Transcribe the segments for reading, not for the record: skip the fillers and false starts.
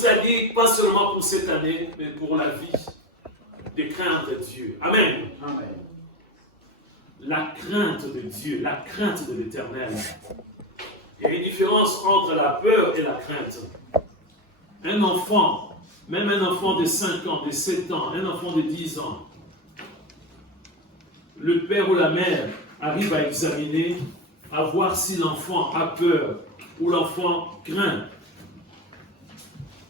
vous a dit, pas seulement pour cette année, mais pour la vie, de craindre Dieu. Amen. Amen. La crainte de Dieu, la crainte de l'Éternel. Il y a une différence entre la peur et la crainte. Un enfant, même un enfant de 5 ans, de 7 ans, un enfant de 10 ans, le père ou la mère arrive à examiner, à voir si l'enfant a peur ou l'enfant craint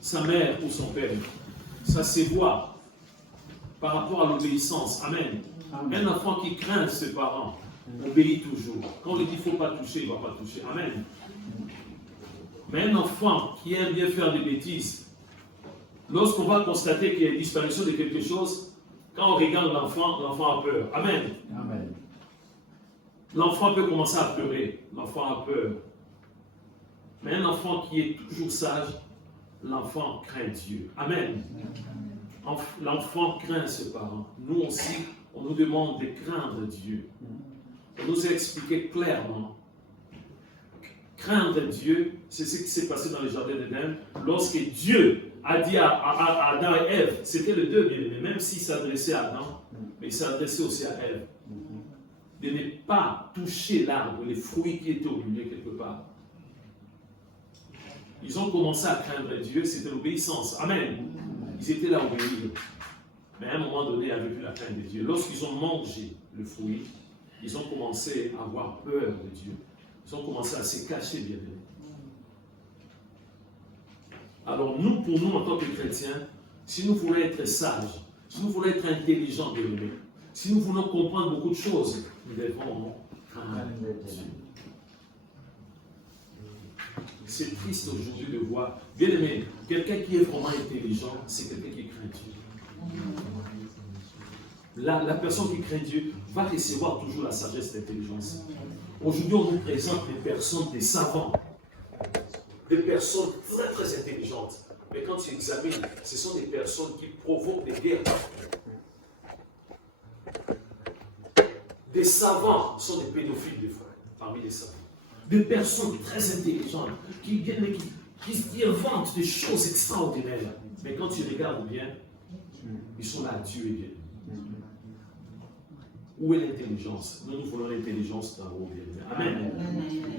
sa mère ou son père. Ça se voit par rapport à l'obéissance. Amen. Un enfant qui craint ses parents obéit toujours. Quand on lui dit qu'il ne faut pas toucher, il ne va pas toucher. Amen. Mais un enfant qui aime bien faire des bêtises, lorsqu'on va constater qu'il y a une disparition de quelque chose, quand on regarde l'enfant, l'enfant a peur. Amen. Amen. L'enfant peut commencer à pleurer. L'enfant a peur. Mais un enfant qui est toujours sage, l'enfant craint Dieu. Amen. L'enfant craint ses parents. Nous aussi, on nous demande de craindre Dieu. On nous a expliqué clairement. Craindre Dieu, c'est ce qui s'est passé dans le jardin d'Éden. Lorsque Dieu a dit à Adam et Ève, c'était les deux bien-aimés, même s'il s'adressait à Adam, mais il s'adressait aussi à Ève, de ne pas toucher l'arbre, les fruits qui étaient au milieu quelque part. Ils ont commencé à craindre Dieu, c'était l'obéissance. Amen. Ils étaient là à obéir. Mais à un moment donné, avec la crainte de Dieu, lorsqu'ils ont mangé le fruit, ils ont commencé à avoir peur de Dieu. Ils ont commencé à se cacher, bien aimés. Alors nous, pour nous, en tant que chrétiens, si nous voulons être sages, si nous voulons être intelligents, bien aimés, si nous voulons comprendre beaucoup de choses, nous devons craindre Dieu. C'est triste aujourd'hui de voir, bien aimé, quelqu'un qui est vraiment intelligent, c'est quelqu'un qui craint Dieu. La personne qui craint Dieu va recevoir toujours la sagesse et l'intelligence. Aujourd'hui, on nous présente des personnes, des savants, des personnes très très intelligentes. Mais quand tu examines, ce sont des personnes qui provoquent des guerres. Des savants sont des pédophiles des fois, parmi les savants. Des personnes très intelligentes qui viennent qui inventent des choses extraordinaires. Mais quand tu regardes bien, ils sont là à tuer bien. Où est l'intelligence? Nous voulons l'intelligence d'en haut, bien aimé. Amen.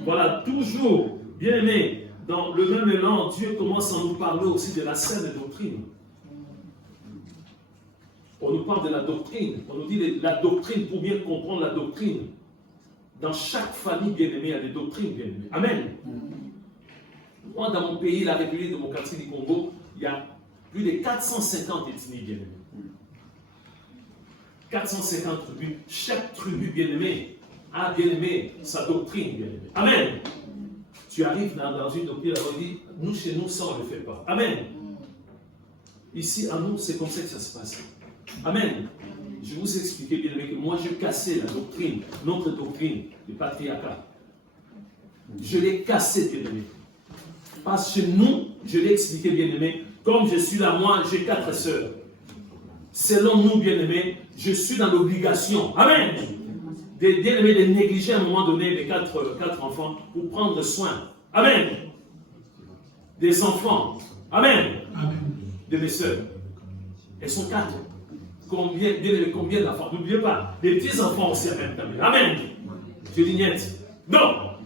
Voilà, toujours, bien aimé, dans le même élan, Dieu commence à nous parler aussi de la saine doctrine. On nous parle de la doctrine. On nous dit la doctrine, pour bien comprendre la doctrine. Dans chaque famille, bien aimée, il y a des doctrines, bien aimées. Amen. Moi, dans mon pays, la République démocratique du Congo, il y a plus de 450 ethnies, bien aimées. 450 tribus. Chaque tribu, bien aimée, a bien aimé sa doctrine, bien aimée. Amen. Tu arrives dans une doctrine, on dit, nous, chez nous, ça, on ne le fait pas. Amen. Ici, à nous, c'est comme ça que ça se passe. Amen. Je vous ai expliqué, bien aimé, que moi, je cassais la doctrine, notre doctrine, du patriarcat. Je l'ai cassé, bien aimé. Parce que nous, je l'ai expliqué, bien aimé, comme je suis là, moi, j'ai 4 sœurs. Selon nous, bien aimé, je suis dans l'obligation. Amen. Bien aimé, de négliger à un moment donné les 4 enfants pour prendre soin. Amen. Des enfants. Amen. De mes sœurs. Elles sont 4. Combien d'enfants? N'oubliez pas, des petits-enfants aussi à même temps. Amen. Je dis niet. Non.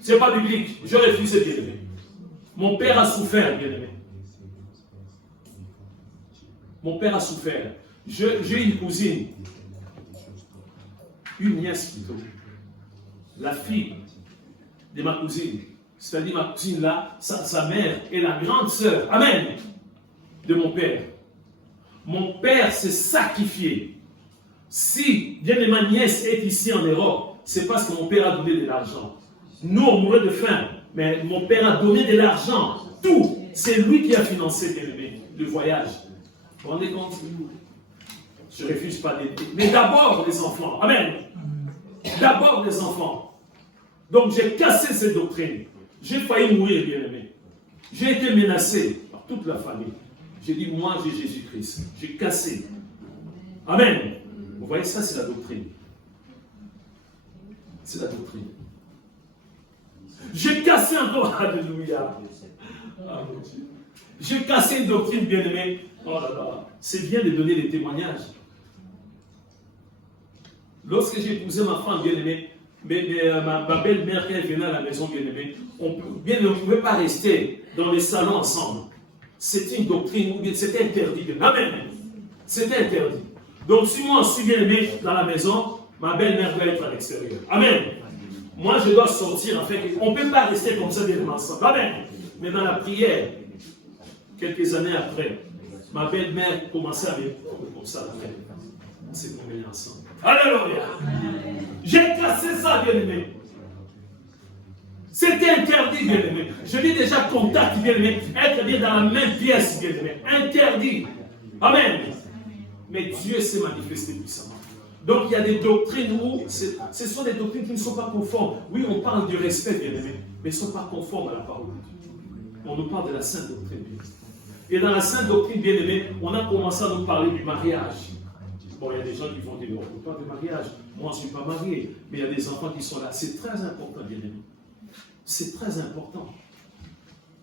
Ce n'est pas biblique. Je refuse, bien aimé. Mon père a souffert, bien aimé. Mon père a souffert. J'ai une cousine. Une nièce plutôt. La fille de ma cousine. C'est-à-dire ma cousine là, sa mère est la grande sœur. Amen. De mon père. Mon père s'est sacrifié. Si bien aimé ma nièce est ici en Europe, c'est parce que mon père a donné de l'argent. Nous, on mourrait de faim, mais mon père a donné de l'argent. Tout. C'est lui qui a financé, bien aimé, le voyage. Vous vous rendez compte? Je ne refuse pas d'aider. Mais d'abord les enfants. Amen. D'abord les enfants. Donc j'ai cassé cette doctrine. J'ai failli mourir, bien aimé. J'ai été menacé par toute la famille. J'ai dit, moi j'ai Jésus-Christ. J'ai cassé. Amen. Vous voyez, ça c'est la doctrine. C'est la doctrine. J'ai cassé encore. Alléluia. Ah mon Dieu. J'ai cassé une doctrine, bien-aimé. Oh là là, c'est bien de donner des témoignages. Lorsque j'ai épousé ma femme, bien-aimée, ma belle-mère, quand elle venait à la maison, bien-aimée, on ne pouvait pas rester dans les salons ensemble. C'était une doctrine, c'était interdit. Amen. C'était interdit. Donc, si moi, je suis bien-aimé dans la maison, ma belle-mère doit être à l'extérieur. Amen. Moi, je dois sortir, en fait. On ne peut pas rester comme ça, bien ensemble. Amen. Mais dans la prière, quelques années après, ma belle-mère commençait à venir comme ça. Amen. On s'est convenu ensemble. Alléluia. J'ai cassé ça, bien-aimé. C'était interdit, bien-aimé. Je dis déjà contact, bien-aimé. Être bien dans la même pièce, bien-aimé. Interdit. Amen. Mais Dieu s'est manifesté puissamment. Donc il y a des doctrines où ce sont des doctrines qui ne sont pas conformes. Oui, on parle du respect, bien-aimé, mais ils ne sont pas conformes à la parole de Dieu. On nous parle de la sainte doctrine, bien-aimé. Et dans la sainte doctrine, bien-aimé, on a commencé à nous parler du mariage. Bon, il y a des gens qui vont dire, on ne parle pas de mariage. Moi, je ne suis pas marié, mais il y a des enfants qui sont là. C'est très important, bien-aimé. C'est très important.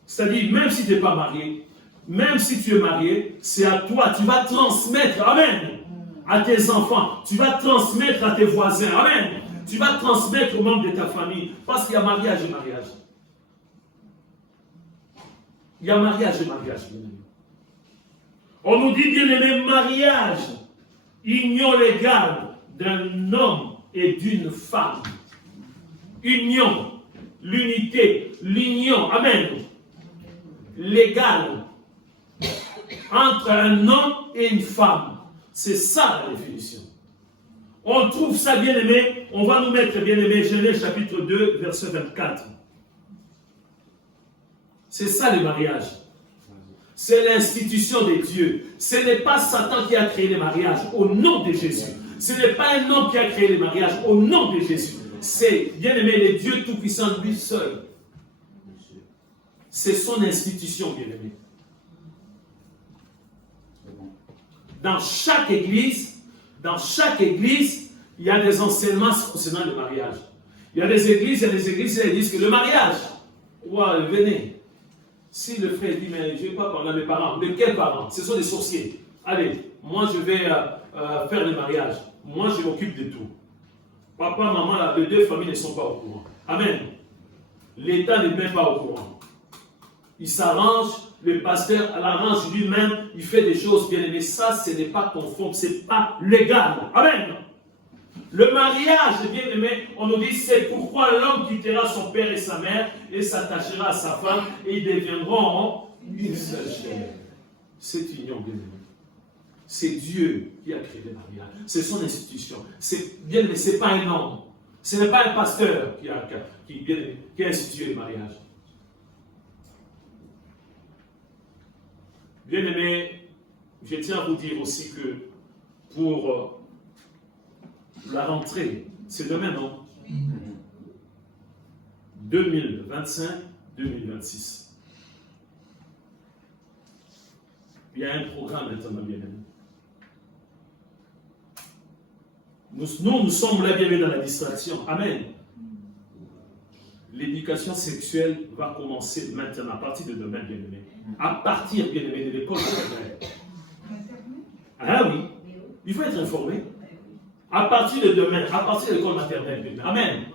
C'est-à-dire, même si tu n'es pas marié, même si tu es marié, c'est à toi. Tu vas transmettre, amen, à tes enfants. Tu vas transmettre à tes voisins, amen. Tu vas transmettre aux membres de ta famille. Parce qu'il y a mariage et mariage. Il y a mariage et mariage, bien-aimé. On nous dit, bien-aimé, mariage, union légale d'un homme et d'une femme. Union, l'unité, l'union, amen, légale entre un homme et une femme. C'est ça la définition. On trouve ça, bien-aimé, on va nous mettre, bien-aimé, Genèse chapitre 2, verset 24. C'est ça le mariage. C'est l'institution de Dieu. Ce n'est pas Satan qui a créé les mariages au nom de Jésus. Ce n'est pas un homme qui a créé les mariages au nom de Jésus. C'est, bien-aimé, le Dieu Tout-Puissant, lui seul. C'est son institution, bien-aimé. Dans chaque église, il y a des enseignements concernant le mariage. Il y a des églises qui disent que le mariage, ouais, venez. Si le frère dit, mais je ne vais pas parler à mes parents, de quels parents? Ce sont des sorciers. Allez, moi je vais faire le mariage. Moi je m'occupe de tout. Papa, maman, les deux familles ne sont pas au courant. Amen. L'État n'est même pas au courant. Il s'arrange, le pasteur l'arrange lui-même, il fait des choses bien aimées. Ça, ce n'est pas conforme, ce n'est pas légal. Amen. Le mariage, bien aimé, on nous dit, c'est pourquoi l'homme quittera son père et sa mère et s'attachera à sa femme et ils deviendront une seule chair. Cette union, bien aimé, c'est Dieu qui a créé le mariage. C'est son institution. Bien aimé, ce n'est pas un homme. Ce n'est pas un pasteur qui a institué le mariage. Bien aimé, je tiens à vous dire aussi que pour la rentrée, c'est demain, non? 2025-2026. Il y a un programme maintenant, bien aimé. Nous sommes là, bien aimé, dans la distraction. Amen. L'éducation sexuelle va commencer maintenant, à partir de demain, bien aimé. À partir, bien aimé, de l'école maternelle. Ah oui, il faut être informé. À partir de demain, à partir de l'école maternelle, bien aimé. Amen.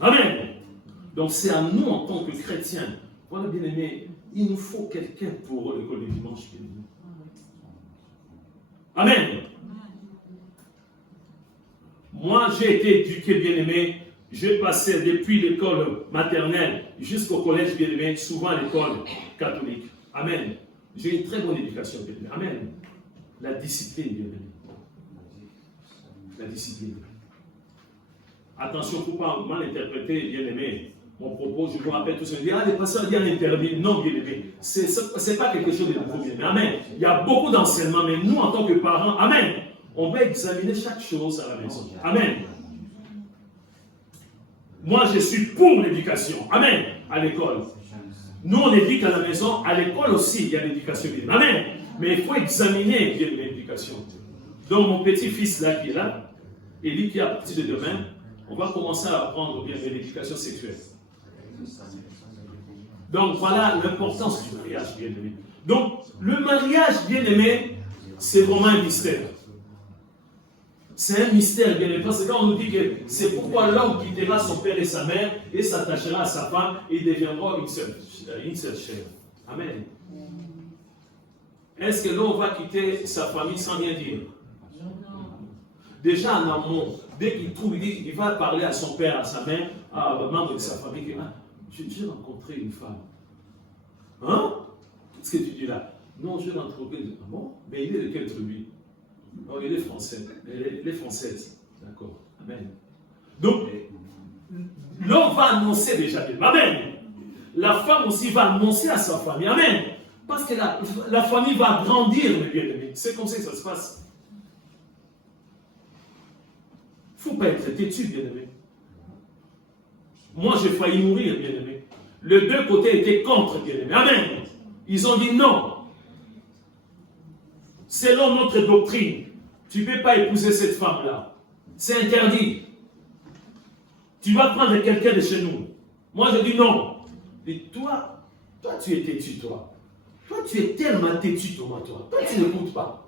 Amen. Donc c'est à nous, en tant que chrétiens, voilà, bien aimé, il nous faut quelqu'un pour l'école du dimanche, bien aimé. Amen. Moi, j'ai été éduqué, bien aimé. Je passais depuis l'école maternelle jusqu'au collège, bien aimé, souvent à l'école catholique. Amen. J'ai une très bonne éducation, bien aimé. Amen. La discipline, bien aimé. La discipline. Attention, il ne faut pas mal interpréter, bien aimé, mon propos. Je vous rappelle tout ça. Je dis, les pasteurs disent interdit. Non, bien aimé. Ce n'est pas quelque chose de nouveau, bien aimé. Amen. Il y a beaucoup d'enseignements, mais nous, en tant que parents, amen, on va examiner chaque chose à la maison. Amen. Moi, je suis pour l'éducation. Amen. À l'école. Nous, on éduque à la maison. À l'école aussi, il y a l'éducation. Amen. Mais il faut examiner bien l'éducation. Donc, mon petit-fils là, qui est là, il dit qu'à partir de demain, on va commencer à apprendre bien l'éducation sexuelle. Donc voilà l'importance du mariage, bien-aimé. Donc le mariage, bien-aimé, c'est vraiment un mystère. C'est un mystère, bien-aimé. Parce que quand on nous dit que c'est pourquoi l'homme quittera son père et sa mère et s'attachera à sa femme et deviendra une seule chair. Amen. Est-ce que l'homme va quitter sa famille sans rien dire? Déjà en amont, dès qu'il trouve, il va parler à son père, à sa mère, à un membre de sa famille. Ah, j'ai rencontré une femme. Hein? Qu'est-ce que tu dis là? Non, je l'ai rencontré. Ah bon? Mais il est de quelle tribu? Oh, il est français. Elle est française. D'accord. Amen. Donc, l'homme va annoncer déjà. Amen. La femme aussi va annoncer à sa famille. Amen. Parce que la famille va grandir, mes bien-aimés. C'est comme ça que ça se passe. Il ne faut pas être têtu, bien-aimé. Moi, j'ai failli mourir, bien-aimé. Les deux côtés étaient contre, bien-aimé. Amen. Ils ont dit non. Selon notre doctrine, tu ne peux pas épouser cette femme-là. C'est interdit. Tu vas prendre quelqu'un de chez nous. Moi, je dis non. Et toi, tu es têtu, toi. Toi, tu es tellement têtu, toi. Toi, tu n'écoutes pas.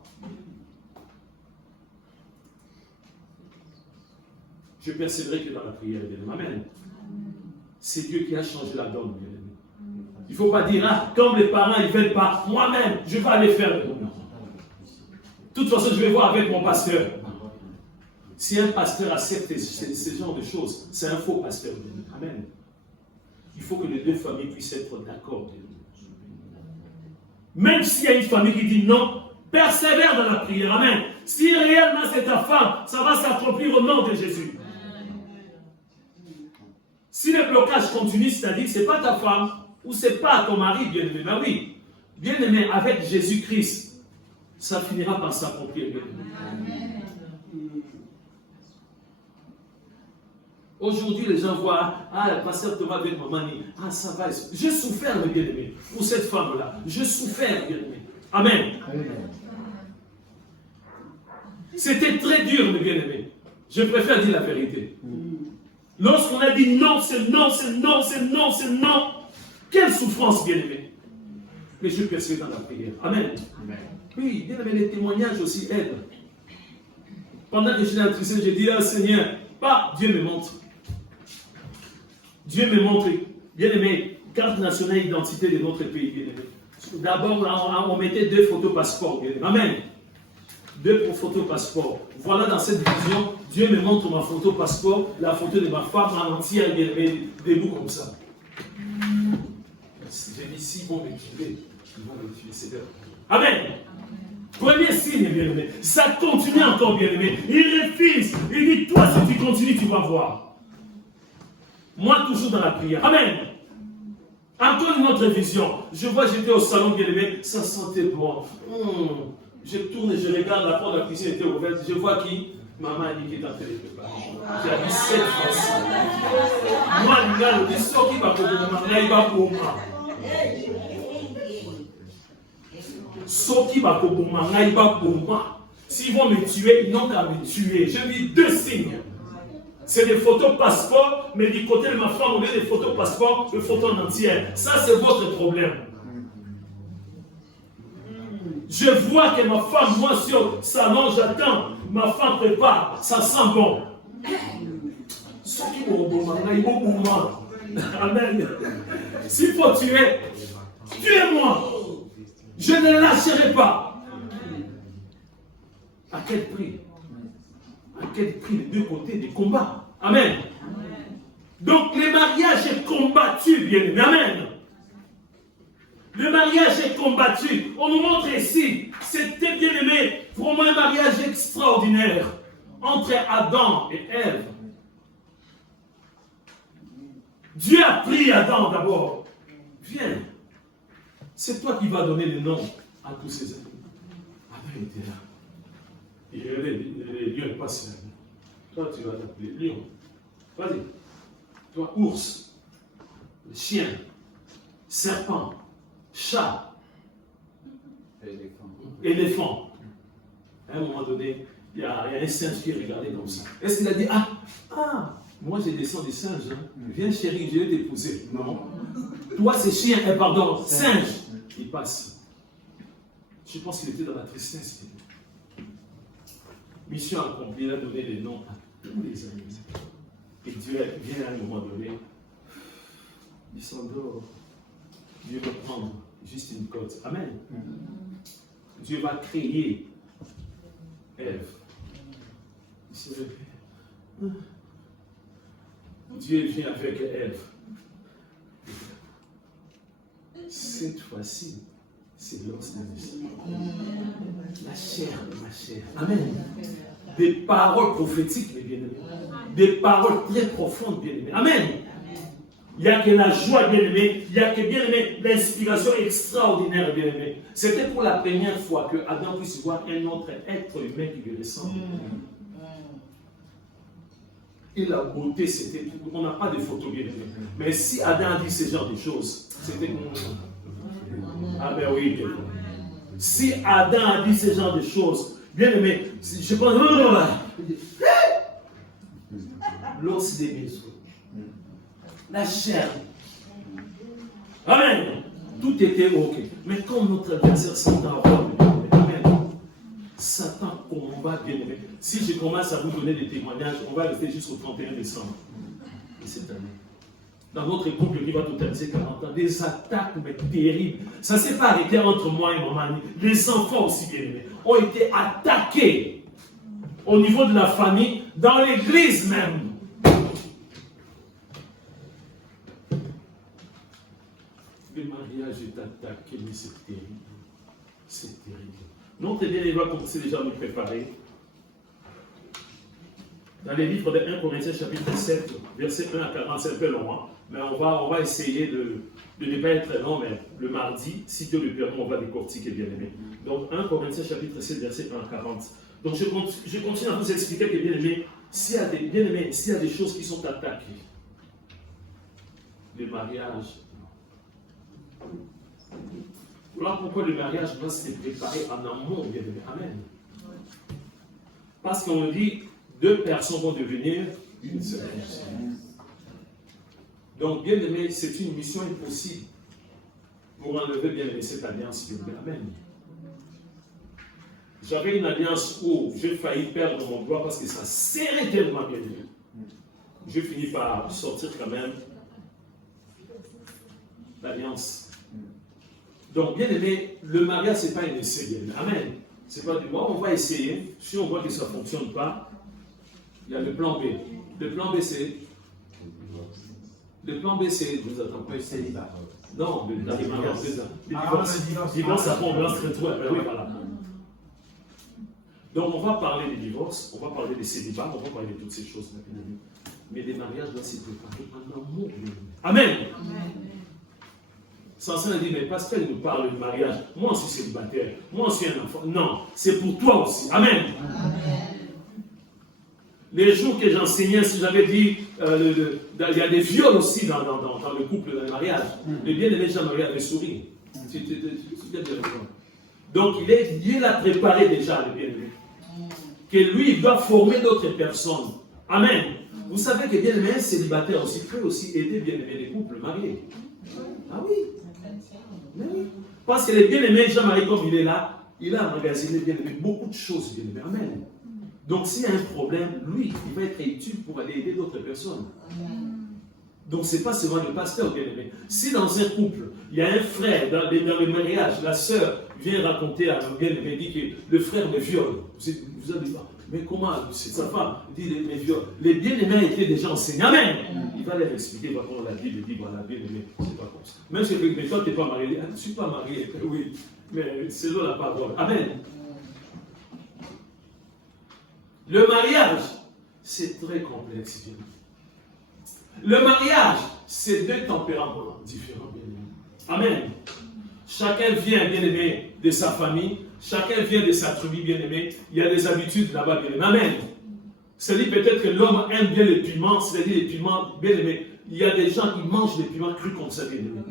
Je persévérerai que dans la prière, bien-aimé. Amen. C'est Dieu qui a changé la donne, bien-aimé. Il ne faut pas dire, ah, comme les parents ils ne veulent pas, moi-même, je vais aller faire. De toute façon, je vais voir avec mon pasteur. Si un pasteur accepte ce genre de choses, c'est un faux pasteur. Amen. Il faut que les deux familles puissent être d'accord. Même s'il y a une famille qui dit non, persévère dans la prière. Amen. Si réellement c'est ta femme, ça va s'accomplir au nom de Jésus. Si le blocage continue, c'est-à-dire que ce n'est pas ta femme ou ce n'est pas ton mari, bien-aimé. Ben oui, bien-aimé, avec Jésus-Christ, ça finira par s'accomplir, bien-aimé. Aujourd'hui, les gens voient, ah, le pasteur Thomas avec maman, ah, ça va. J'ai souffert, le bien-aimé, pour cette femme-là. J'ai souffert, bien-aimé. Amen. C'était très dur, le bien-aimé. Je préfère dire la vérité. Lorsqu'on a dit non, c'est non, c'est non, c'est non, c'est non, quelle souffrance, bien-aimé. Mais je persévère dans la prière. Amen. Oui, bien-aimé, les témoignages aussi aident. Pendant que je l'ai attristé, j'ai dit, ah Seigneur, Dieu me montre. Dieu me montre, bien-aimé, carte nationale d'identité de notre pays, bien-aimé. D'abord, on mettait 2 photos passeport, bien-aimé. Amen. 2 photos passeport. Voilà dans cette vision, Dieu me montre ma photo passeport, la photo de ma femme en entière, bien-aimé, debout comme ça. J'ai dit, si vont me tuer, ils vont me tuer, c'est vrai. Amen. Premier signe, bien-aimé. Ça continue encore, bien-aimé. Il refuse. Il dit, toi, si tu continues, tu vas voir. Moi, toujours dans la prière. Amen. Encore une autre vision. Je vois, j'étais au salon, bien-aimé. Ça sentait bon. Je tourne et je regarde, la porte de la cuisine était ouverte. Je vois qui? Maman a dit qu'il est en train de préparer. J'ai dit 7 fois. Moi, regarde, je sors qui va pour moi. Il va pour moi. Soki bakoboma ngai bakoma. S'ils vont me tuer, ils n'ont qu'à me tuer. J'ai vu 2 signes. C'est des photos passeport, mais du côté de ma femme, on met des photos passeport, des photos en entière. Ça, c'est votre problème. Je vois que ma femme, moi, sur le salon, j'attends. Ma femme prépare. Ça sent bon. Soki bakoboma ngai bakoma. Amen. S'il faut tuer, tuez-moi. Je ne lâcherai pas. À quel prix? À quel prix les deux côtés des combats? Amen. Donc le mariage est combattu, bien aimé. Amen. Le mariage est combattu. On nous montre ici, c'était bien aimé, vraiment un mariage extraordinaire entre Adam et Ève. Dieu a pris Adam d'abord. Viens. C'est toi qui vas donner le nom à tous ces amis. Adam était là. Les lions ne passent là. Toi, tu vas t'appeler lion. Vas-y. Toi, ours, chien, serpent, chat, éléphant. À un moment donné, il y a un singe qui regardait comme ça. Est-ce qu'il a dit, Moi, j'ai des sangs des singes. Hein. Viens, chérie, je vais t'épouser. Non. Toi, c'est chien, pardon, singe. Il passe. Je pense qu'il était dans la tristesse. Mission accomplie, il a donné des noms à tous les amis. Et Dieu vient à un moment donné. Il s'endort. Dieu va prendre juste une côte. Amen. Dieu va créer Ève. Il se réveille. Dieu vient avec Ève. Cette fois-ci, c'est l'os de vie. La chair de ma chair. Amen. Des paroles prophétiques, mes bien-aimés. Des paroles très profondes, bien-aimés. Amen. Il n'y a que la joie, bien-aimé. Il n'y a que, bien-aimé, l'inspiration extraordinaire, bien-aimé. C'était pour la première fois que Adam puisse voir un autre être humain qui lui ressemble. Et la beauté, c'était... On n'a pas de photos, bien-aimé. Mais si Adam a dit ce genre de choses, c'était... Ah ben oui, bien-aimé. Si Adam a dit ce genre de choses, bien-aimé, je pense... L'os des maisons. La chair. Amen. Tout était ok. Mais comme notre adversaire Satan Amen. Satan combat, bien aimé. Si je commence à vous donner des témoignages, on va rester jusqu'au 31 décembre de cette année. Dans notre couple qui va totaliser 40 ans, des attaques mais terribles. Ça ne s'est pas arrêté entre moi et maman. Les enfants aussi, bien aimés, ont été attaqués au niveau de la famille, dans l'église même. Le mariage est attaqué, mais c'est terrible. C'est terrible. Notre bien-aimé va commencer déjà à nous préparer. Dans les livres de 1 Corinthiens chapitre 7, verset 1 à 40, c'est un peu long, hein? Mais on va essayer de ne pas être très long, mais le mardi, si Dieu le permet, on va décortiquer, bien-aimé. Donc 1 Corinthiens chapitre 7, verset 1 à 40. Donc je continue à vous expliquer que, bien-aimé, s'il y a des choses qui sont attaquées, le mariage. Voilà pourquoi le mariage doit se préparer en amont, bien aimé. Amen. Parce qu'on dit, deux personnes vont devenir une seule. Donc, bien aimé, c'est une mission impossible pour enlever, bien aimé, cette alliance, bien aimé. Amen. J'avais une alliance où j'ai failli perdre mon doigt parce que ça serrait tellement, bien aimé. J'ai fini par sortir quand même l'alliance. Donc, bien aimé, le mariage, ce n'est pas un essai, bien aimé. Amen. Ce n'est pas du bon, on va essayer. Si on voit que ça ne fonctionne pas, il y a le plan B. Le plan B, c'est. Le plan B, c'est. Vous attendez, c'est célibat. Non, le mariage, c'est ça. Le divorce, après, on va se retrouver. Oui, voilà. Donc, on va parler des divorces, on va parler des célibats, on va parler de toutes ces choses. Mais les mariages doivent se préparer en amour. Amen. Amen. Samson a dit, mais pasteur, il nous parle de mariage. Moi aussi célibataire. Moi aussi un enfant. Non, c'est pour toi aussi. Amen. Amen. Les jours que j'enseignais, si j'avais dit, il y a des viols aussi dans le couple, dans le mariage. Le bien-aimé Jean-Marie avait souri. Donc, il a préparé déjà le bien-aimé. Que lui, il doit former d'autres personnes. Amen. Vous savez que bien-aimé, un célibataire aussi peut aussi aider bien-aimé les couples mariés. Ah oui. Mais oui. Parce que les bien-aimés, Jean-Marie, comme il est là, il a emmagasiné bien-aimé beaucoup de choses, bien-aimé. Amen. Donc, s'il y a un problème, lui, il va être utile pour aller aider d'autres personnes. Donc, ce n'est pas seulement le pasteur, bien-aimé. Si dans un couple, il y a un frère, dans le mariage, la sœur vient raconter à un bien-aimé, dit que le frère me viole. Vous avez dit, mais comment, c'est sa femme, dit me viole. Les bien-aimés étaient déjà enseignés. Amen. Il va leur expliquer, il va prendre la Bible et dire, voilà, bien-aimé, c'est pas comme ça. Même si mais toi, tu n'es pas marié, je ne suis pas marié, oui, mais c'est là la parole. Amen. Le mariage, c'est très complexe. Le mariage, c'est deux tempéraments différents, bien-aimés. Amen. Chacun vient, bien-aimé, de sa famille. Chacun vient de sa tribu, bien-aimé. Il y a des habitudes là-bas, bien-aimé. Amen. C'est-à-dire peut-être que l'homme aime bien les piments, c'est-à-dire les piments, bien-aimé. Il y a des gens qui mangent les piments crus comme ça, bien-aimé.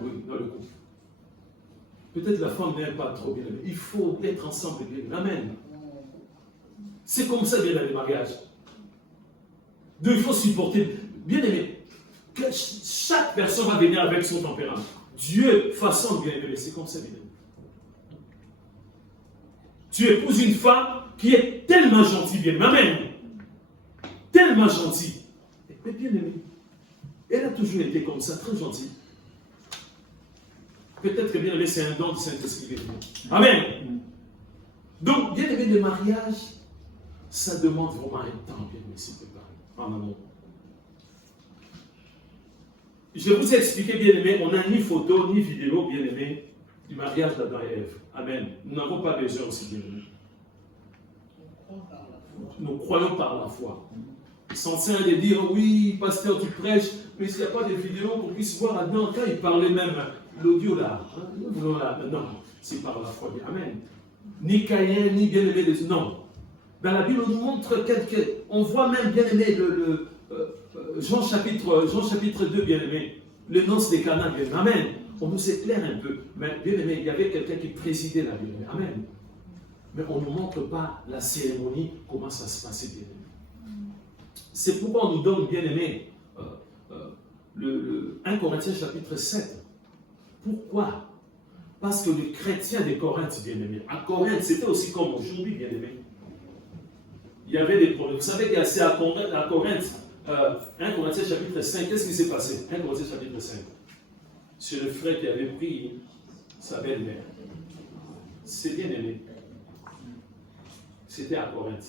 Oui, dans le couple. Peut-être la femme n'aime pas trop, bien-aimé. Il faut être ensemble, bien-aimé. Amen. C'est comme ça, bien, dans les mariages. Donc il faut supporter. Bien aimé, chaque personne va venir avec son tempérament. Dieu façonne bien aimé, c'est comme ça, bien aimé. Tu épouses une femme qui est tellement gentille, bien aimé. Amen. Tellement gentille. Mais bien aimé, elle a toujours été comme ça, très gentille. Peut-être que bien aimé, c'est un don du Saint-Esprit. Amen. Donc, bien aimé, le mariage, ça demande vraiment un temps, bien aimé, s'il te plaît, en amour. Je vous ai expliqué, bien aimé, on n'a ni photo, ni vidéo, bien aimé, du mariage d'Adam et Ève. Amen. Nous n'avons pas besoin aussi, bien aimé. Nous croyons par la foi. Sans train de dire, oui, pasteur, tu prêches, mais s'il n'y a pas de vidéo qu'on puisse voir là-dedans, quand il parlait même, l'audio là, non, c'est par la foi. Amen. Ni Caïn, ni bien-aimé de... Non. Dans la Bible, on nous montre quelques... On voit même, bien-aimé, Jean chapitre 2, bien-aimé, les noces des Cana, bien-aimé. Amen. On nous éclaire un peu. Mais, bien-aimé, il y avait quelqu'un qui présidait la Bible. Amen. Mais on ne nous montre pas la cérémonie, comment ça se passait, bien-aimé. C'est pourquoi on nous donne, bien-aimé, 1 Corinthiens chapitre 7. Pourquoi? Parce que les chrétiens de Corinthe, bien-aimés, à Corinthe, c'était aussi comme aujourd'hui, bien-aimés. Il y avait des problèmes. Vous savez qu'il y a assez à Corinthe, 1 Corinthiens chapitre 5, qu'est-ce qui s'est passé? 1 Corinthiens chapitre 5. C'est le frère qui avait pris sa belle-mère. C'est bien-aimé. C'était à Corinthe.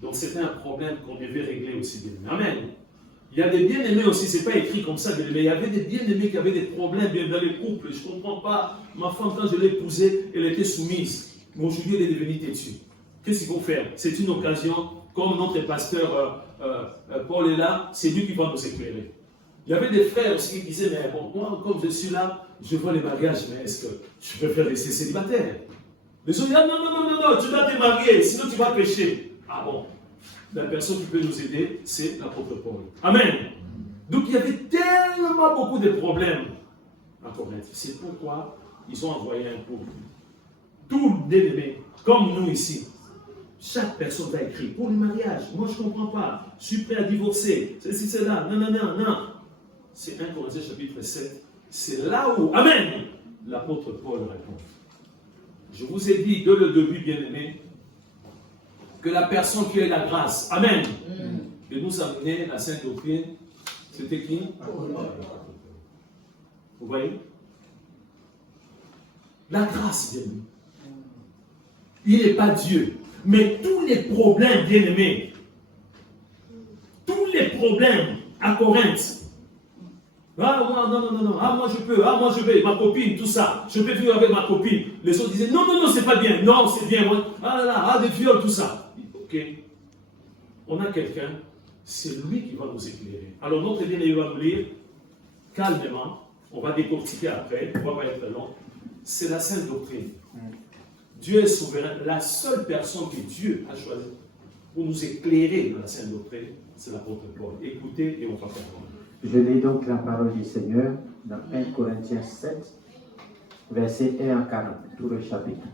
Donc c'était un problème qu'on devait régler aussi, bien-aimé. Amen. Il y a des bien-aimés aussi, ce n'est pas écrit comme ça, mais il y avait des bien-aimés qui avaient des problèmes bien dans les couples. Je ne comprends pas. Ma femme, quand je l'ai épousée, elle était soumise. Mais aujourd'hui, elle est devenue têtue. Qu'est-ce qu'il faut faire? C'est une occasion, comme notre pasteur Paul est là, c'est lui qui va nous éclairer. Il y avait des frères aussi qui disaient, mais bon, moi, comme je suis là, je vois les mariages, mais est-ce que je peux faire rester célibataire? Les autres disent, ah, non, tu dois te marier, sinon tu vas pécher. Ah bon? La personne qui peut nous aider, c'est l'apôtre Paul. Amen. Donc il y avait tellement beaucoup de problèmes à Corinthe. C'est pourquoi ils ont envoyé un couple. Tout bien-aimé, comme nous ici. Chaque personne va écrire pour le mariage. Moi je ne comprends pas. Je suis prêt à divorcer. Ceci, cela. Non. C'est 1 Corinthiens chapitre 7. C'est là où, amen, l'apôtre Paul répond. Je vous ai dit dès le début, bien-aimé, que la personne qui a la grâce, amen, de nous amener la Sainte Doctrine, c'était qui? Vous voyez? La grâce, bien-aimé. Il n'est pas Dieu. Mais tous les problèmes, bien-aimés, tous les problèmes à Corinthe, ah, moi, non, ah, moi je peux, ah, moi je vais, ma copine, tout ça, je peux vivre avec ma copine. Les autres disaient, non, c'est pas bien, non, c'est bien, moi, des viols, tout ça. Ok, on a quelqu'un, c'est lui qui va nous éclairer. Alors notre bien-aimé va nous lire calmement, on va décortiquer après, on va pas être long. C'est la Sainte Doctrine. Dieu est souverain. La seule personne que Dieu a choisie pour nous éclairer dans la Sainte Doctrine, c'est l'apôtre Paul. Écoutez et on va comprendre. Je lis donc la parole du Seigneur dans 1 Corinthiens 7, versets 1 à 40, tout le chapitre.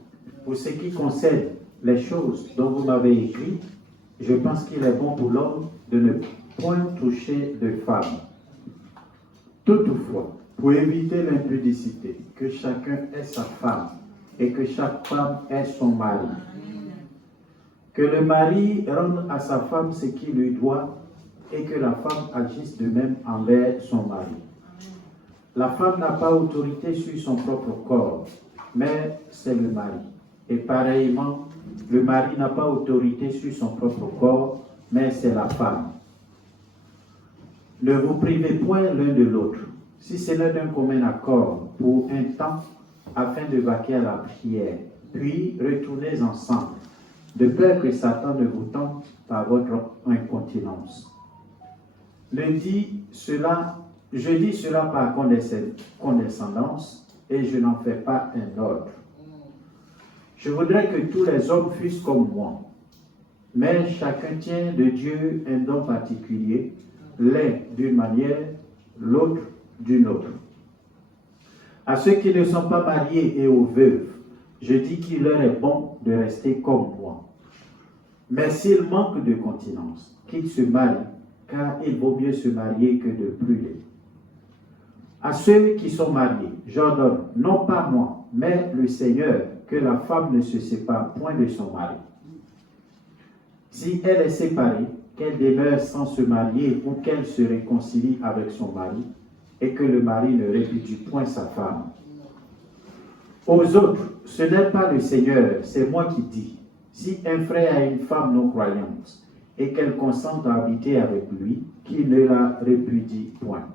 Pour ce qui concerne les choses dont vous m'avez écrit, je pense qu'il est bon pour l'homme de ne point toucher de femme. Toutefois, pour éviter l'impudicité, que chacun ait sa femme et que chaque femme ait son mari. Que le mari rende à sa femme ce qu'il lui doit et que la femme agisse de même envers son mari. La femme n'a pas autorité sur son propre corps, mais c'est le mari. Et pareillement, le mari n'a pas autorité sur son propre corps, mais c'est la femme. Ne vous privez point l'un de l'autre, si ce n'est d'un commun accord, pour un temps, afin de vaquer à la prière, puis retournez ensemble, de peur que Satan ne vous tente par votre incontinence. Je dis cela par condescendance, et je n'en fais pas un ordre. Je voudrais que tous les hommes fussent comme moi, mais chacun tient de Dieu un don particulier, l'un d'une manière, l'autre d'une autre. À ceux qui ne sont pas mariés et aux veuves, je dis qu'il leur est bon de rester comme moi. Mais s'ils manquent de continence, qu'ils se marient, car il vaut mieux se marier que de brûler. À ceux qui sont mariés, j'ordonne, non pas moi, mais le Seigneur, que la femme ne se sépare point de son mari. Si elle est séparée, qu'elle demeure sans se marier ou qu'elle se réconcilie avec son mari, et que le mari ne répudie point sa femme. Aux autres, ce n'est pas le Seigneur, c'est moi qui dis. Si un frère a une femme non croyante, et qu'elle consente à habiter avec lui, qu'il ne la répudie point.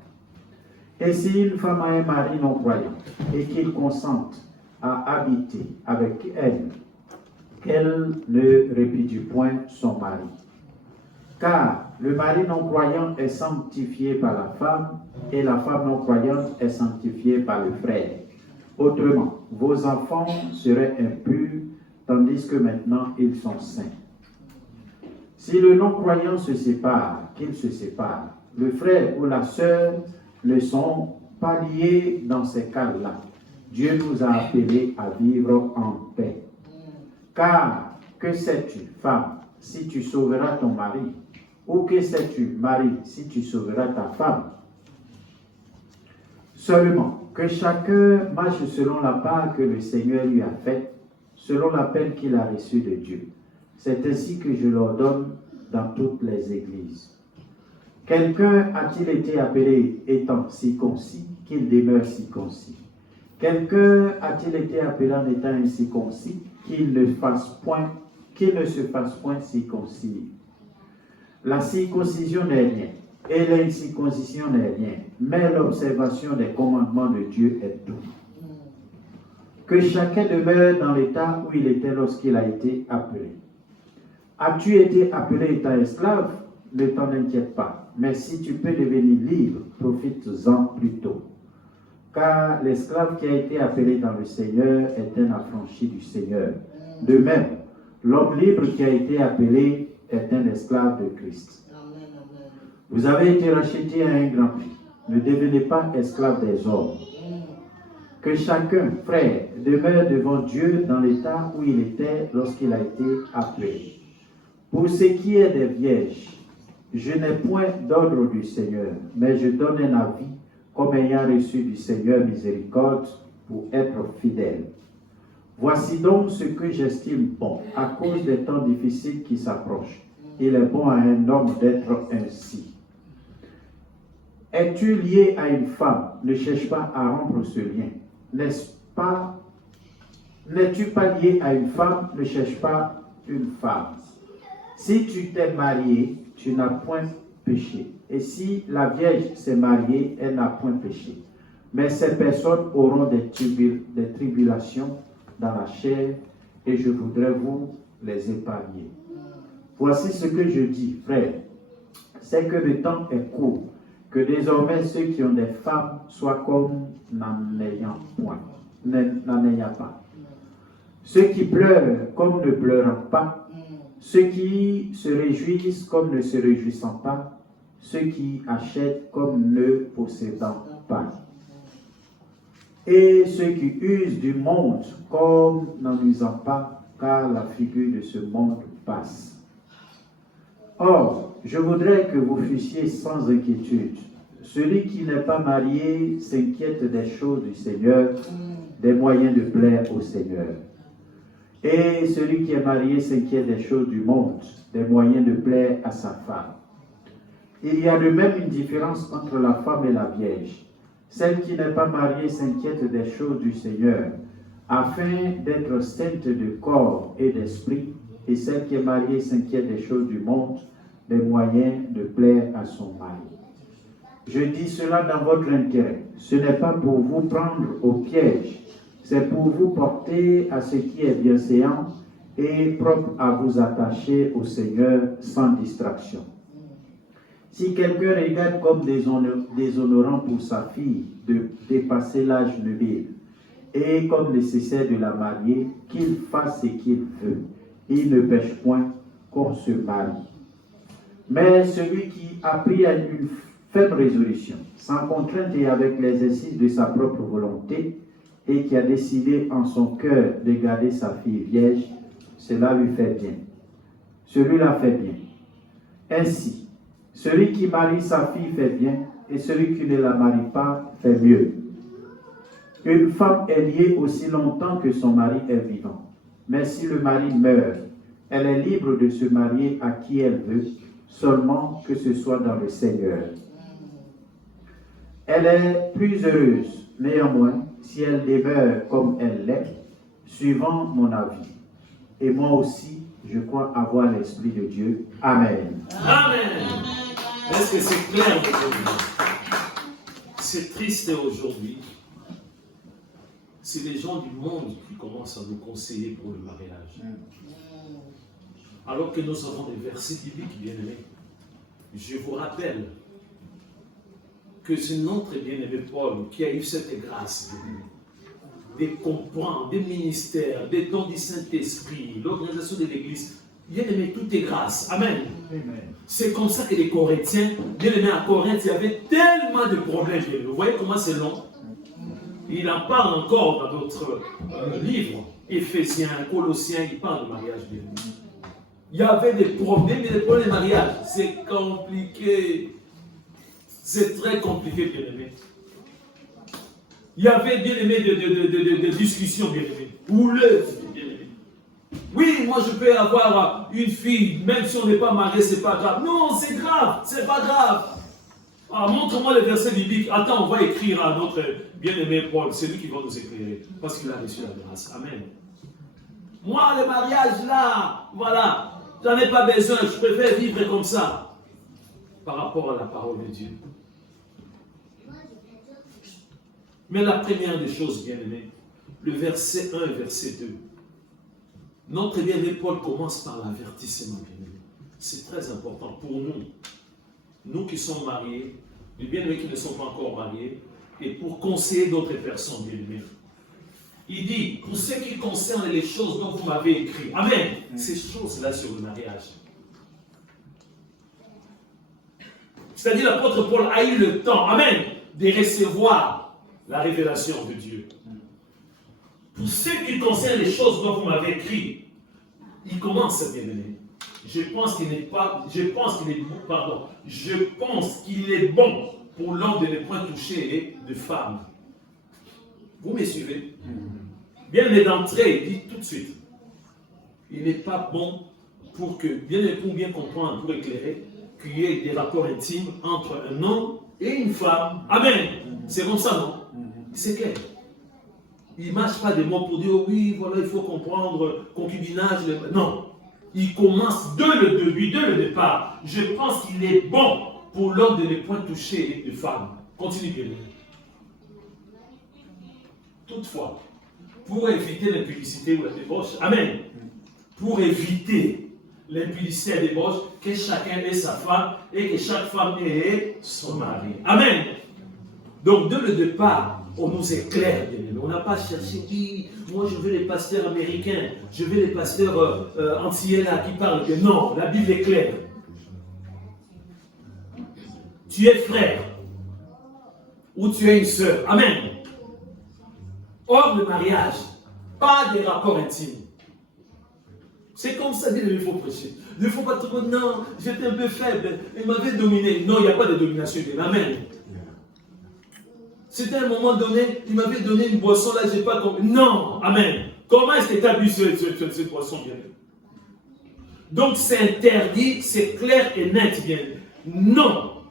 Et si une femme a un mari non croyant, et qu'il consente à habiter avec elle, qu'elle ne répudie point son mari. Car le mari non croyant est sanctifié par la femme, et la femme non croyante est sanctifiée par le frère. Autrement, vos enfants seraient impurs, tandis que maintenant ils sont saints. Si le non-croyant se sépare, qu'il se sépare. Le frère ou la sœur ne sont pas liés dans ces cas-là. Dieu nous a appelés à vivre en paix. Car, que sais-tu, femme, si tu sauveras ton mari? Ou que sais-tu, mari, si tu sauveras ta femme? Seulement, que chacun marche selon la part que le Seigneur lui a faite, selon l'appel qu'il a reçu de Dieu. C'est ainsi que je l'ordonne dans toutes les églises. Quelqu'un a-t-il été appelé étant circoncis, qu'il demeure circoncis? Quelqu'un a-t-il été appelé en étant incirconcis, qu'il ne se fasse point circoncis? La circoncision n'est rien, et l'incirconcision n'est rien, mais l'observation des commandements de Dieu est tout. Que chacun demeure dans l'état où il était lorsqu'il a été appelé. As-tu été appelé étant esclave? Ne t'en inquiète pas, mais si tu peux devenir libre, profite-en plutôt. Car l'esclave qui a été appelé dans le Seigneur est un affranchi du Seigneur. De même, l'homme libre qui a été appelé est un esclave de Christ. Vous avez été rachetés à un grand prix. Ne devenez pas esclaves des hommes. Que chacun, frère, demeure devant Dieu dans l'état où il était lorsqu'il a été appelé. Pour ce qui est des vierges, je n'ai point d'ordre du Seigneur, mais je donne un avis comme ayant reçu du Seigneur miséricorde pour être fidèle. Voici donc ce que j'estime bon, à cause des temps difficiles qui s'approchent. Il est bon à un homme d'être ainsi. Es-tu lié à une femme? Ne cherche pas à rompre ce lien. N'est-tu pas lié à une femme? Ne cherche pas une femme. Si tu t'es marié, tu n'as point péché. Et si la Vierge s'est mariée, elle n'a point péché. Mais ces personnes auront des tribulations dans la chair, et je voudrais vous les épargner. Voici ce que je dis, frère, c'est que le temps est court, que désormais ceux qui ont des femmes soient comme n'en ayant pas. Ceux qui pleurent comme ne pleurant pas, ceux qui se réjouissent comme ne se réjouissant pas, ceux qui achètent comme ne possédant pas, et ceux qui usent du monde comme n'en usant pas, car la figure de ce monde passe. Or, je voudrais que vous fussiez sans inquiétude. Celui qui n'est pas marié s'inquiète des choses du Seigneur, des moyens de plaire au Seigneur. Et celui qui est marié s'inquiète des choses du monde, des moyens de plaire à sa femme. Il y a de même une différence entre la femme et la vierge. Celle qui n'est pas mariée s'inquiète des choses du Seigneur, afin d'être sainte de corps et d'esprit, et celle qui est mariée s'inquiète des choses du monde, des moyens de plaire à son mari. Je dis cela dans votre intérêt. Ce n'est pas pour vous prendre au piège, c'est pour vous porter à ce qui est bienséant et propre à vous attacher au Seigneur sans distraction. Si quelqu'un regarde comme déshonorant pour sa fille de dépasser l'âge nubile et comme nécessaire de la marier, qu'il fasse ce qu'il veut. Il ne pêche point qu'on se marie. Mais celui qui a pris une ferme résolution, sans contrainte et avec l'exercice de sa propre volonté, et qui a décidé en son cœur de garder sa fille vierge, cela lui fait bien. Celui-là fait bien. Ainsi, Celui qui marie sa fille fait bien, et celui qui ne la marie pas fait mieux. Une femme est liée aussi longtemps que son mari est vivant. Mais si le mari meurt, elle est libre de se marier à qui elle veut, seulement que ce soit dans le Seigneur. Elle est plus heureuse, néanmoins, si elle demeure comme elle l'est, suivant mon avis. Et moi aussi, je crois avoir l'Esprit de Dieu. Amen. Amen. Est-ce que c'est clair aujourd'hui? C'est triste aujourd'hui. C'est les gens du monde qui commencent à nous conseiller pour le mariage. Alors que nous avons des versets bibliques, bien-aimés. Je vous rappelle que c'est notre bien-aimé Paul qui a eu cette grâce de comprendre des ministères, des dons du Saint-Esprit, l'organisation de l'Église. Bien-aimé, tout est grâce. Amen. C'est comme ça que les Corinthiens, bien-aimés à Corinthe, il y avait tellement de problèmes. Vous voyez comment c'est long? Il en parle encore dans d'autres livres. Éphésiens, Colossiens, il parle de mariage. Il y avait des problèmes, mais les problèmes de mariage, c'est compliqué. C'est très compliqué, bien-aimé. Il y avait, bien-aimé, des discussions, bien-aimé. Houleuses, bien-aimé. Oui, moi je peux avoir une fille, même si on n'est pas marié, c'est pas grave. Non, c'est grave, c'est pas grave. Ah, montre-moi les versets bibliques. Attends, on va écrire à notre bien-aimé Paul. C'est lui qui va nous éclairer. Parce qu'il a reçu la grâce. Amen. Moi, le mariage là, voilà. J'en ai pas besoin. Je préfère vivre comme ça. Par rapport à la parole de Dieu. Mais la première des choses, bien-aimé, le verset 1 et verset 2. Notre bien-aimé Paul commence par l'avertissement, bien-aimé. C'est très important pour nous. Nous qui sommes mariés, les bien-aimés qui ne sont pas encore mariés, et pour conseiller d'autres personnes, bien-aimés. Il dit, pour ce qui concerne les choses dont vous m'avez écrit, amen, ces choses-là sur le mariage. C'est-à-dire l'apôtre Paul a eu le temps, amen, de recevoir la révélation de Dieu. Pour ce qui concerne les choses dont vous m'avez écrit, il commence, bien-aimé. Je pense qu'il est bon pour l'homme de ne point toucher de femmes. Vous me suivez? Bien d'entrée, il dit tout de suite. Il n'est pas bon pour bien comprendre, pour éclairer, qu'il y ait des rapports intimes entre un homme et une femme. Amen. C'est comme ça, non? C'est clair. Il ne mâche pas des mots pour dire, oh oui, voilà, il faut comprendre, concubinage. Non. Il commence dès le début, dès le départ. Je pense qu'il est bon pour l'homme de ne point toucher de femmes. Continue bien. Toutefois, pour éviter l'impudicité ou la débauche, amen. Pour éviter l'impudicité et la débauche, que chacun ait sa femme et que chaque femme ait son mari. Amen. Donc, dès le départ, on nous éclaire. On n'a pas cherché qui. Moi, je veux les pasteurs américains. Je veux les pasteurs antillais là qui parlent que non, la Bible est claire. Tu es frère ou tu es une sœur. Amen. Hors le mariage, pas des rapports intimes. C'est comme ça qu'il faut prêcher. Il ne faut pas trop, non, j'étais un peu faible, il m'avait dominé. Non, il n'y a pas de domination. Amen. C'était à un moment donné, il m'avait donné une boisson, là, je n'ai pas compris. Non, amen. Comment est-ce que tu as bu cette boisson, bien? Donc, c'est interdit, c'est clair et net, bien. Non.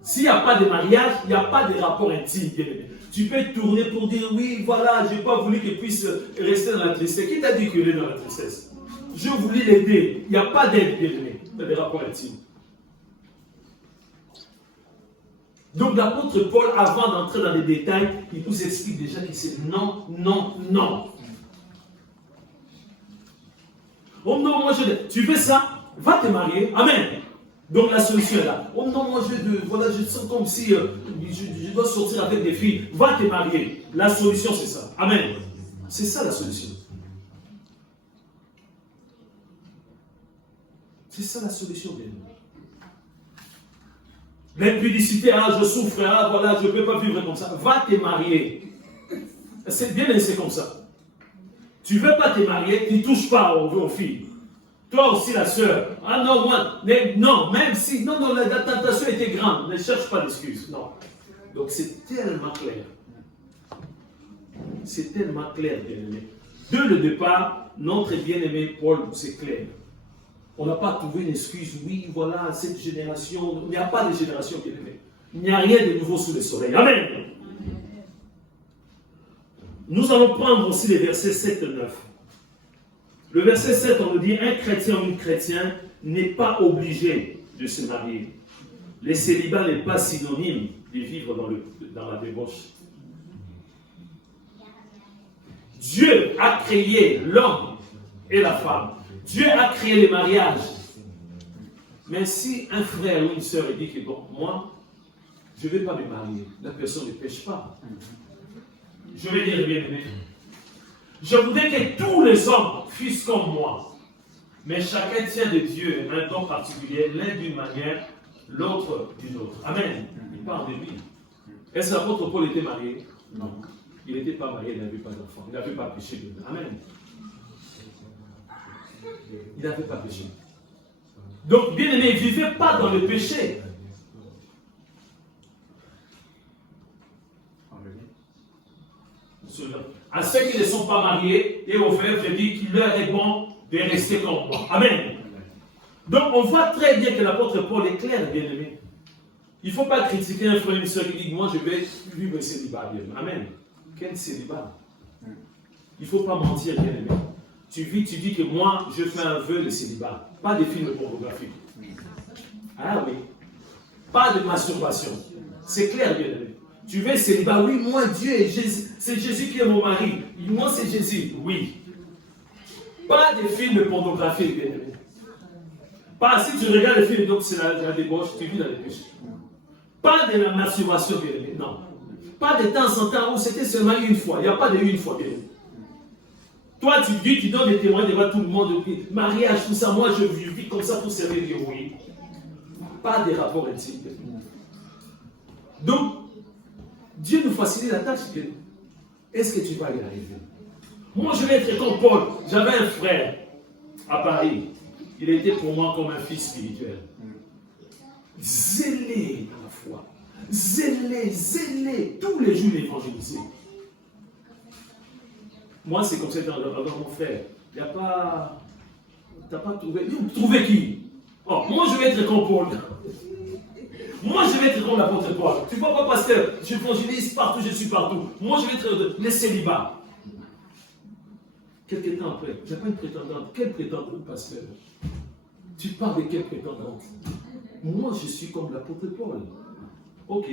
S'il n'y a pas de mariage, il n'y a pas de rapport intime, bien aimé. Tu peux tourner pour dire, oui, voilà, je n'ai pas voulu qu'il puisse rester dans la tristesse. Qui t'a dit qu'il est dans la tristesse? Je voulais l'aider. Il n'y a pas d'aide, bien aimé. Il y a des rapports intimes. Donc l'apôtre Paul, avant d'entrer dans les détails, il vous explique déjà que c'est non, non, non. Oh non, moi tu veux ça? Va te marier. Amen. Donc la solution est là. Oh non, moi je sens comme si je dois sortir avec des filles. Va te marier. La solution c'est ça. Amen. C'est ça la solution. C'est ça la solution, bien. L'impudicité, ah je souffre, ah voilà, je ne peux pas vivre comme ça. Va te marier. C'est bien laissé comme ça. Tu ne veux pas te marier, tu ne touches pas aux filles. Toi aussi, la sœur. Ah non, moi, mais non, même si, non, la tentation était grande. Ne cherche pas d'excuses. Non. Donc c'est tellement clair. C'est tellement clair, bien-aimé. Dès le départ, notre bien-aimé Paul, c'est clair. On n'a pas trouvé une excuse. Oui, voilà, cette génération. Il n'y a pas de génération, bien-aimé. Il n'y a rien de nouveau sous le soleil. Amen. Nous allons prendre aussi les versets 7 et 9. Le verset 7, on nous dit, un chrétien ou une chrétienne n'est pas obligé de se marier. Le célibat n'est pas synonyme de vivre dans la débauche. Dieu a créé l'homme et la femme. Dieu a créé les mariages. Mais si un frère ou une sœur dit que bon, moi, je ne vais pas me marier, la personne ne pêche pas. Je vais dire bien aimé. Je voudrais que tous les hommes fussent comme moi. Mais chacun tient de Dieu un don particulier, l'un d'une manière, l'autre d'une autre. Amen. Il parle de lui. Est-ce que l'apôtre Paul était marié? Non. Il n'était pas marié, il n'avait pas d'enfant. Il n'avait pas péché. Amen. Il n'avait pas péché. Donc, bien aimé, ne vivez pas dans le péché. À ceux qui ne sont pas mariés et au frère, je dis qu'il leur est bon de rester comme moi. Amen. Donc, on voit très bien que l'apôtre Paul est clair, bien aimé. Il ne faut pas critiquer un frère et une soeur qui dit moi, je vais vivre le célibat. Amen. Quel célibat? Il ne faut pas mentir, bien aimé. Tu dis que moi, je fais un vœu de célibat. Pas de films pornographiques. Ah oui. Pas de masturbation. C'est clair, bien aimé. Tu veux célibat? Oui, moi, Dieu est Jésus. C'est Jésus qui est mon mari. Moi, c'est Jésus. Oui. Pas de films pornographiques, bien aimé. Pas si tu regardes les films, donc c'est la débauche, tu vis dans les péchés. Pas de la masturbation, bien aimé. Non. Pas de temps en temps où c'était seulement une fois. Il n'y a pas de une fois, bien aimé. Toi, tu dis, tu donnes des témoins devant tout le monde. Mariage, tout ça, moi, je vis comme ça pour servir Dieu. Oui. Pas de rapport intime. Donc, Dieu nous facilite la tâche. Est-ce que tu vas y arriver? Moi, je vais être comme Paul. J'avais un frère à Paris. Il était pour moi comme un fils spirituel. Zélé dans la foi. Zélé. Tous les jours, il évangélisait. Moi, c'est comme ça dans mon frère. Il n'y a pas... Tu n'as pas trouvé... Trouvé qui? Oh, moi, je vais être comme Paul. Moi, je vais être comme l'apôtre Paul. Tu ne vois pas, pasteur, je évangélise partout, je suis partout. Moi, je vais être le célibat. Quelques temps après, il n'y a pas une prétendante. Quelle prétendante, pasteur? Tu parles de quelle prétendante? Moi, je suis comme l'apôtre Paul. Ok.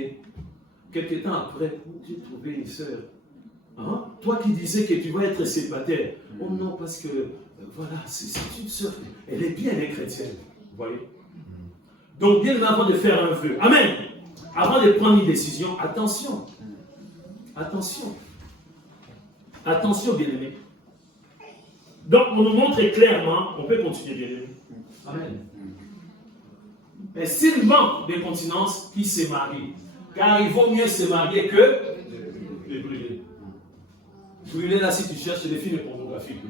Quelques temps après, tu as trouvé une sœur. Hein? Toi qui disais que tu vas être célibataire. Oh non, parce que, voilà, c'est une sœur. Elle est bien, elle est chrétienne. Vous voyez? Donc, bien avant de faire un vœu. Amen. Avant de prendre une décision, attention. Attention. Attention, bien-aimé. Donc, on nous montre clairement, on peut continuer, bien-aimé. Amen. Mais s'il manque de continence, qui se marie? Car il vaut mieux se marier que de brûler. Brûler là, si tu cherches des films pornographiques.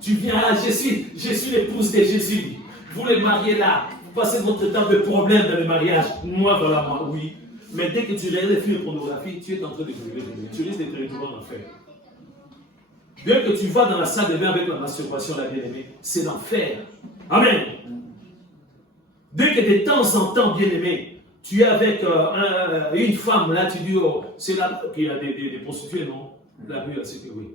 Tu viens là, je suis l'épouse de Jésus. Vous les mariez là, vous passez votre temps de problème dans le mariage. Moi, voilà, moi, oui. Mais dès que tu regardes les films pornographiques, tu es en train de brûler. Tu risques d'être retrouvé en enfer. Dès que tu vas dans la salle de bain avec la masturbation, la bien-aimée, c'est l'enfer. Amen. Dès que de temps en temps, bien-aimé, tu es avec une femme, là, tu dis, oh, c'est là qu'il y a des prostituées, non? La rue, c'est que oui.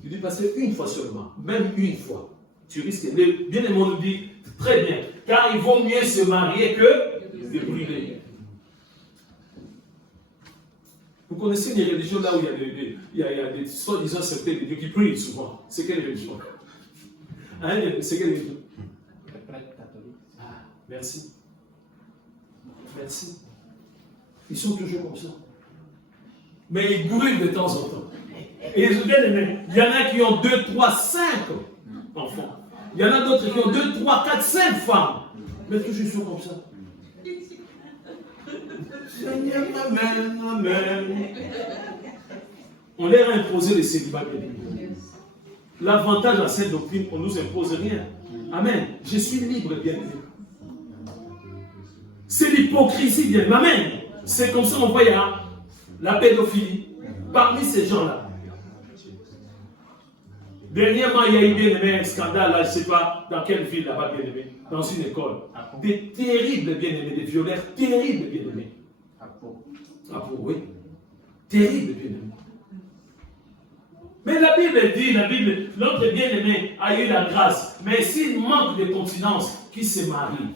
Tu dis, passer une fois seulement, même une fois. Tu risques, bien-aimé, on nous dit, très bien, car il vaut mieux se marier que de brûler. Vous connaissez des religions là où il y a des soi-disant certains de Dieu qui prient souvent. C'est quelle religion? Hein, c'est quelle religion? Ah, merci. Merci. Ils sont toujours comme ça. Mais ils brûlent de temps en temps. Et il y en a qui ont 2, 3, 5 enfants. Il y en a d'autres qui ont 2, 3, 4, 5 femmes. Mais toujours ils sont comme ça. Seigneur, amen. On leur a imposé le célibat. L'avantage de la sainte doctrine, on ne nous impose rien. Amen. Je suis libre, bien-aimé. C'est l'hypocrisie, bien-aimé. Amen. C'est comme ça qu'on voit la pédophilie parmi ces gens-là. Dernièrement, il y a eu bien-aimé un scandale, là, je ne sais pas dans quelle ville là-bas, bien-aimé, dans une école. Des terribles bien-aimés, des violeurs terribles bien-aimés. Ah pour oui. Terrible bien-aimé. Mais la Bible dit, l'autre bien-aimé a eu la grâce. Mais s'il manque de continence, qui se marie,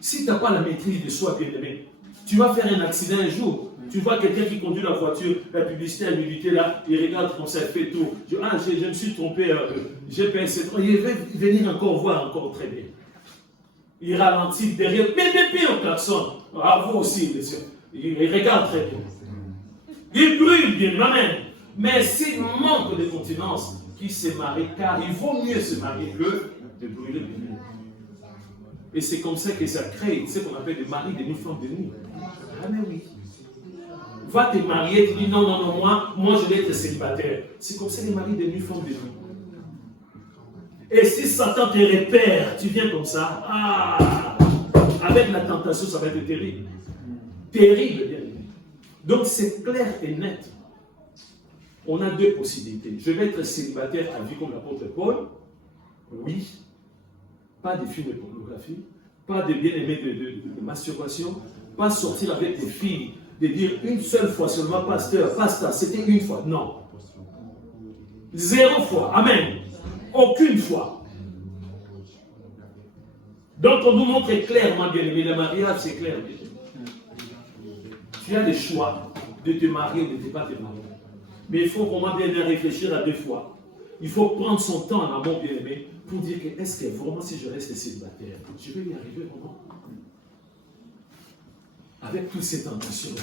si tu n'as pas la maîtrise de soi, bien-aimé, tu vas faire un accident un jour. Tu vois quelqu'un qui conduit la voiture, la publicité a milité là, il regarde comme ça, il fait tout. Je me suis trompé, GPS, il va venir encore voir encore très bien. Il ralentit derrière, mais depuis au klaxon, à vous aussi, monsieur. Il regarde très bien. Il brûle bien, amen. Mais s'il manque de continence, qui se marie, car il vaut mieux se marier que de brûler bien. Et c'est comme ça que ça crée ce qu'on appelle des maris de nuit, femmes de nuit. Ah mais oui. Va te marier, tu dis non, moi je vais être célibataire. C'est comme ça les maris de nuit, femmes de nuit. Et si Satan te repère, tu viens comme ça, avec la tentation, ça va être terrible. Terrible, bien aimé. Donc c'est clair et net. On a deux possibilités. Je vais être célibataire à vie comme l'apôtre Paul. Oui. Pas de films de pornographie. Pas de bien-aimé de masturbation. Pas sortir avec des filles. De dire une seule fois seulement, pasteur, c'était une fois. Non. 0 fois. Amen. Aucune fois. Donc on nous montre clairement, bien aimé, le mariage, c'est clair. Tu as le choix de te marier ou de ne pas te marier. Mais il faut vraiment bien réfléchir à 2 fois. Il faut prendre son temps en amont, bien aimé, pour dire que est-ce que vraiment, si je reste célibataire, je vais y arriver vraiment? Avec toutes ces tentations.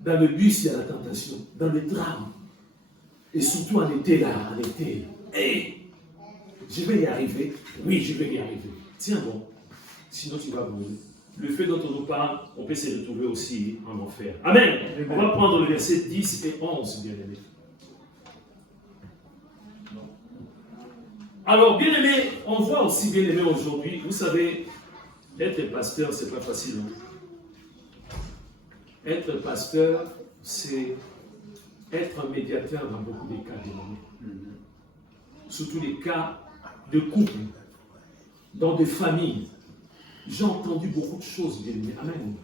Dans le bus, il y a la tentation. Dans le tram. Et surtout en été, là, en été. Hey, je vais y arriver. Oui, je vais y arriver. Tiens bon. Sinon, tu vas brûler. Le fait dont on nous parle, on peut se retrouver aussi en enfer. Amen. On va prendre le verset 10 et 11, bien aimé. Alors, bien aimé, on voit aussi, bien aimé, aujourd'hui, vous savez, être pasteur, c'est pas facile. Hein? Être pasteur, c'est être un médiateur dans beaucoup de cas, bien aimé. Surtout les cas de couple, dans des familles. J'ai entendu beaucoup de choses, bien aimé. Amen.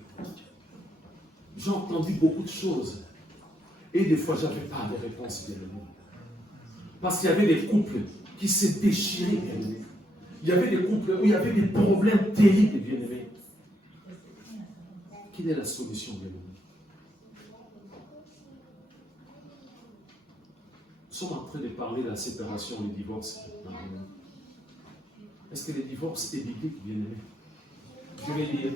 J'ai entendu beaucoup de choses. Et des fois, je n'avais pas de réponse, bien aimé. Parce qu'il y avait des couples qui se déchiraient, bien aimé. Il y avait des couples où il y avait des problèmes terribles, bien aimé. Quelle est la solution, bien aimé? Nous sommes en train de parler de la séparation, le divorce. Est-ce que le divorce est biblique, bien aimé? Je vais dire,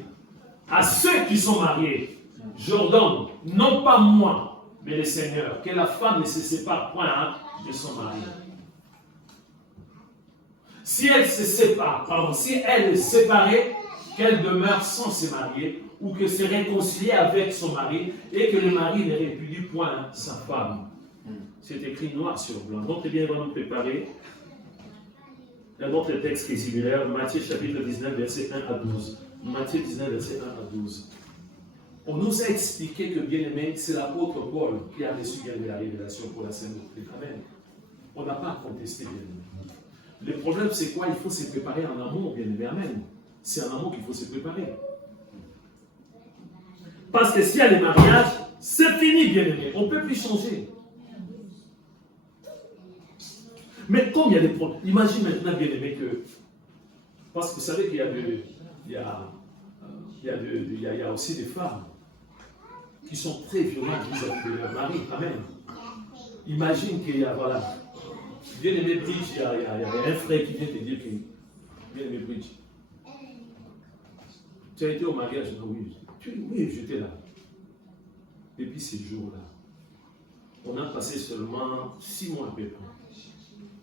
à ceux qui sont mariés, j'ordonne, non pas moi, mais le Seigneur, que la femme ne se sépare point de son mari. Si elle se sépare, si elle est séparée, qu'elle demeure sans se marier, ou que se réconcilier avec son mari, et que le mari ne répudie point sa femme. C'est écrit noir sur blanc. Donc, eh bien, on va nous préparer un autre texte qui est similaire, Matthieu chapitre 19, verset 1 à 12. Matthieu 19, verset 1 à 12. On nous a expliqué que, bien aimé, c'est l'apôtre Paul qui a reçu bien la révélation pour la Sainte Doctrine. Amen. On n'a pas à contester, bien aimé. Le problème, c'est quoi? Il faut se préparer en amont, bien aimé. Amen. C'est en amont qu'il faut se préparer. Parce que s'il y a les mariages, c'est fini, bien aimé. On ne peut plus changer. Mais comme il y a des problèmes, imagine maintenant, bien aimé, que. Parce que vous savez qu'il y a aussi des femmes qui sont très violentes vis-à-vis de leur mari. Amen. Imagine qu'il y a, voilà. Bien aimé Bridge, il y a un frère qui vient te dire que. Bien aimé Bridge. Tu as été au mariage? Non, oui. Oui, j'étais là. Depuis ces jours-là, on a passé seulement 6 mois à peu près.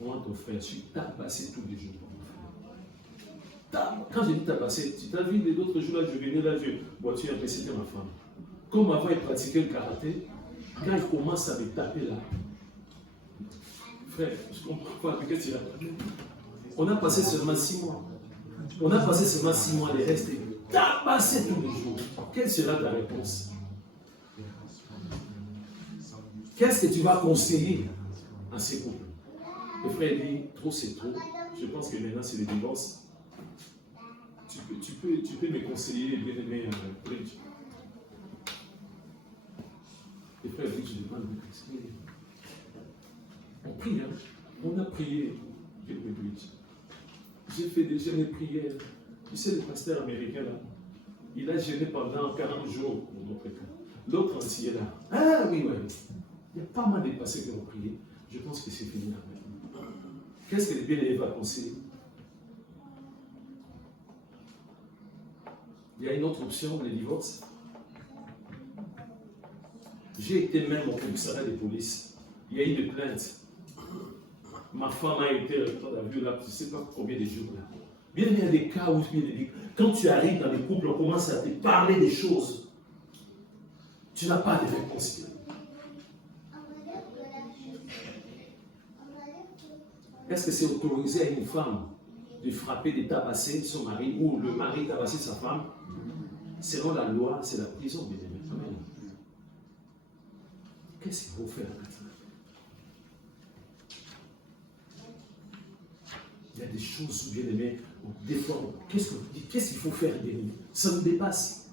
Moi, ton frère, tu t'as passé tous les jours. Quand j'ai dit t'as passé, tu t'as vu d'autres jours là, je venais là, bon, tu as apprécié, c'était ma femme. Comme avant, il pratiquait le karaté, quand il commence à me taper là, Frère, je comprends pas. Qu'est-ce qu'il y a? On a passé seulement 6 mois. On a passé seulement 6 mois, les restes. Tabasser tous les jours. Quelle sera ta réponse? Qu'est-ce que tu vas conseiller à ces couples? Le frère dit, trop c'est trop. Je pense que maintenant c'est le divorce. Tu peux me conseiller, bien-aimé Bridge. Le frère dit, je demande de conseiller. On prie, hein? On a prié, bien-aimé Bridge. J'ai fait des jeûnes et prières. Tu sais, le pasteur américain, là, il a jeûné pendant 40 jours pour notre cas. L'autre entier, là. Ah oui, oui. Il y a pas mal de passés qui ont prié. Je pense que c'est fini là maintenant. Qu'est-ce que le bien-aimé va conseiller? Il y a une autre option, le divorce. J'ai été même au commissariat de police. Il y a eu des plaintes. Ma femme a été à vue là, je ne sais pas combien de jours là. Bien, il y a des cas où quand tu arrives dans les couples, on commence à te parler des choses. Tu n'as pas de réponse. Est-ce que c'est autorisé à une femme de frapper, de tabasser son mari ou le mari tabasser sa femme? Selon la loi, c'est la prison, bien aimé. Amen. Qu'est-ce qu'il faut faire maintenant? Il y a des choses, bien aimé, des fois, qu'est-ce qu'il faut faire, bien aimé? Ça nous dépasse.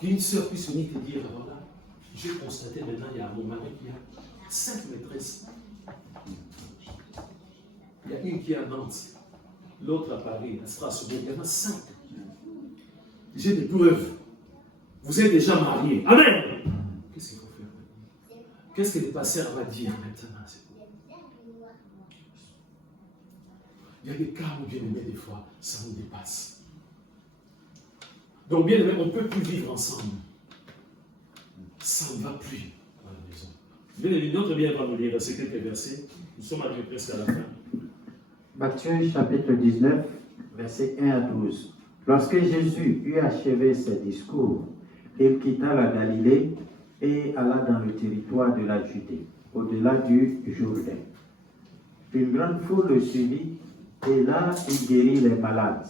Qu'une sœur puisse venir te dire, voilà, j'ai constaté maintenant, il y a mon mari qui a 5 maîtresses. Il y a une qui est à Nantes, l'autre à Paris, à Strasbourg, il y en a 5. J'ai des preuves. Vous êtes déjà mariés. Amen. Qu'est-ce qu'il faut faire maintenant? Qu'est-ce que le pasteur va dire maintenant? Il y a des cas où, bien aimé, des fois, ça nous dépasse. Donc, bien aimé, on ne peut plus vivre ensemble. Ça ne va plus dans la maison. Bien aimé, notre bien va nous lire ces quelques versets. Nous sommes arrivés presque à la fin. Matthieu chapitre 19, versets 1 à 12. Lorsque Jésus eut achevé ses discours, il quitta la Galilée et alla dans le territoire de la Judée, au-delà du Jourdain. Une grande foule le suivit et là il guérit les malades.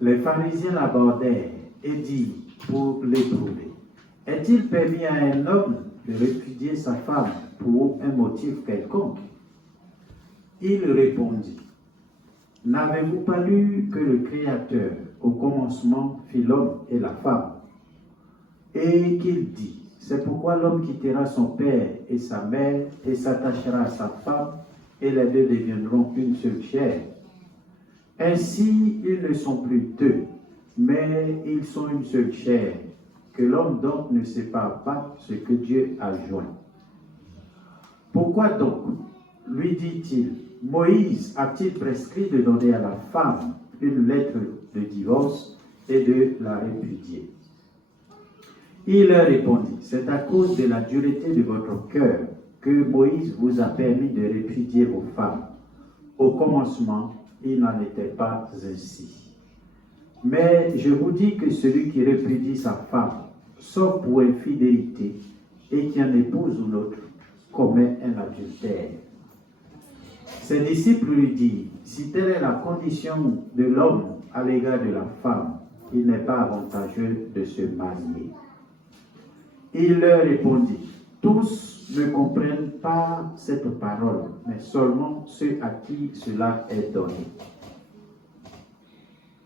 Les pharisiens l'abordèrent et dirent pour l'éprouver: est-il permis à un homme de répudier sa femme pour un motif quelconque? Il répondit: n'avez-vous pas lu que le Créateur, au commencement, fit l'homme et la femme? Et qu'il dit: c'est pourquoi l'homme quittera son père et sa mère et s'attachera à sa femme, et les deux deviendront une seule chair. Ainsi, ils ne sont plus deux, mais ils sont une seule chair. Que l'homme donc ne sépare pas ce que Dieu a joint. Pourquoi donc, lui dit-il, Moïse a-t-il prescrit de donner à la femme une lettre de divorce et de la répudier? Il leur répondit: c'est à cause de la dureté de votre cœur que Moïse vous a permis de répudier vos femmes. Au commencement, il n'en était pas ainsi. Mais je vous dis que celui qui répudie sa femme, sauf pour infidélité, et qui en épouse une autre, commet un adultère. Ses disciples lui dirent: si telle est la condition de l'homme à l'égard de la femme, il n'est pas avantageux de se marier. Il leur répondit: tous ne comprennent pas cette parole, mais seulement ceux à qui cela est donné.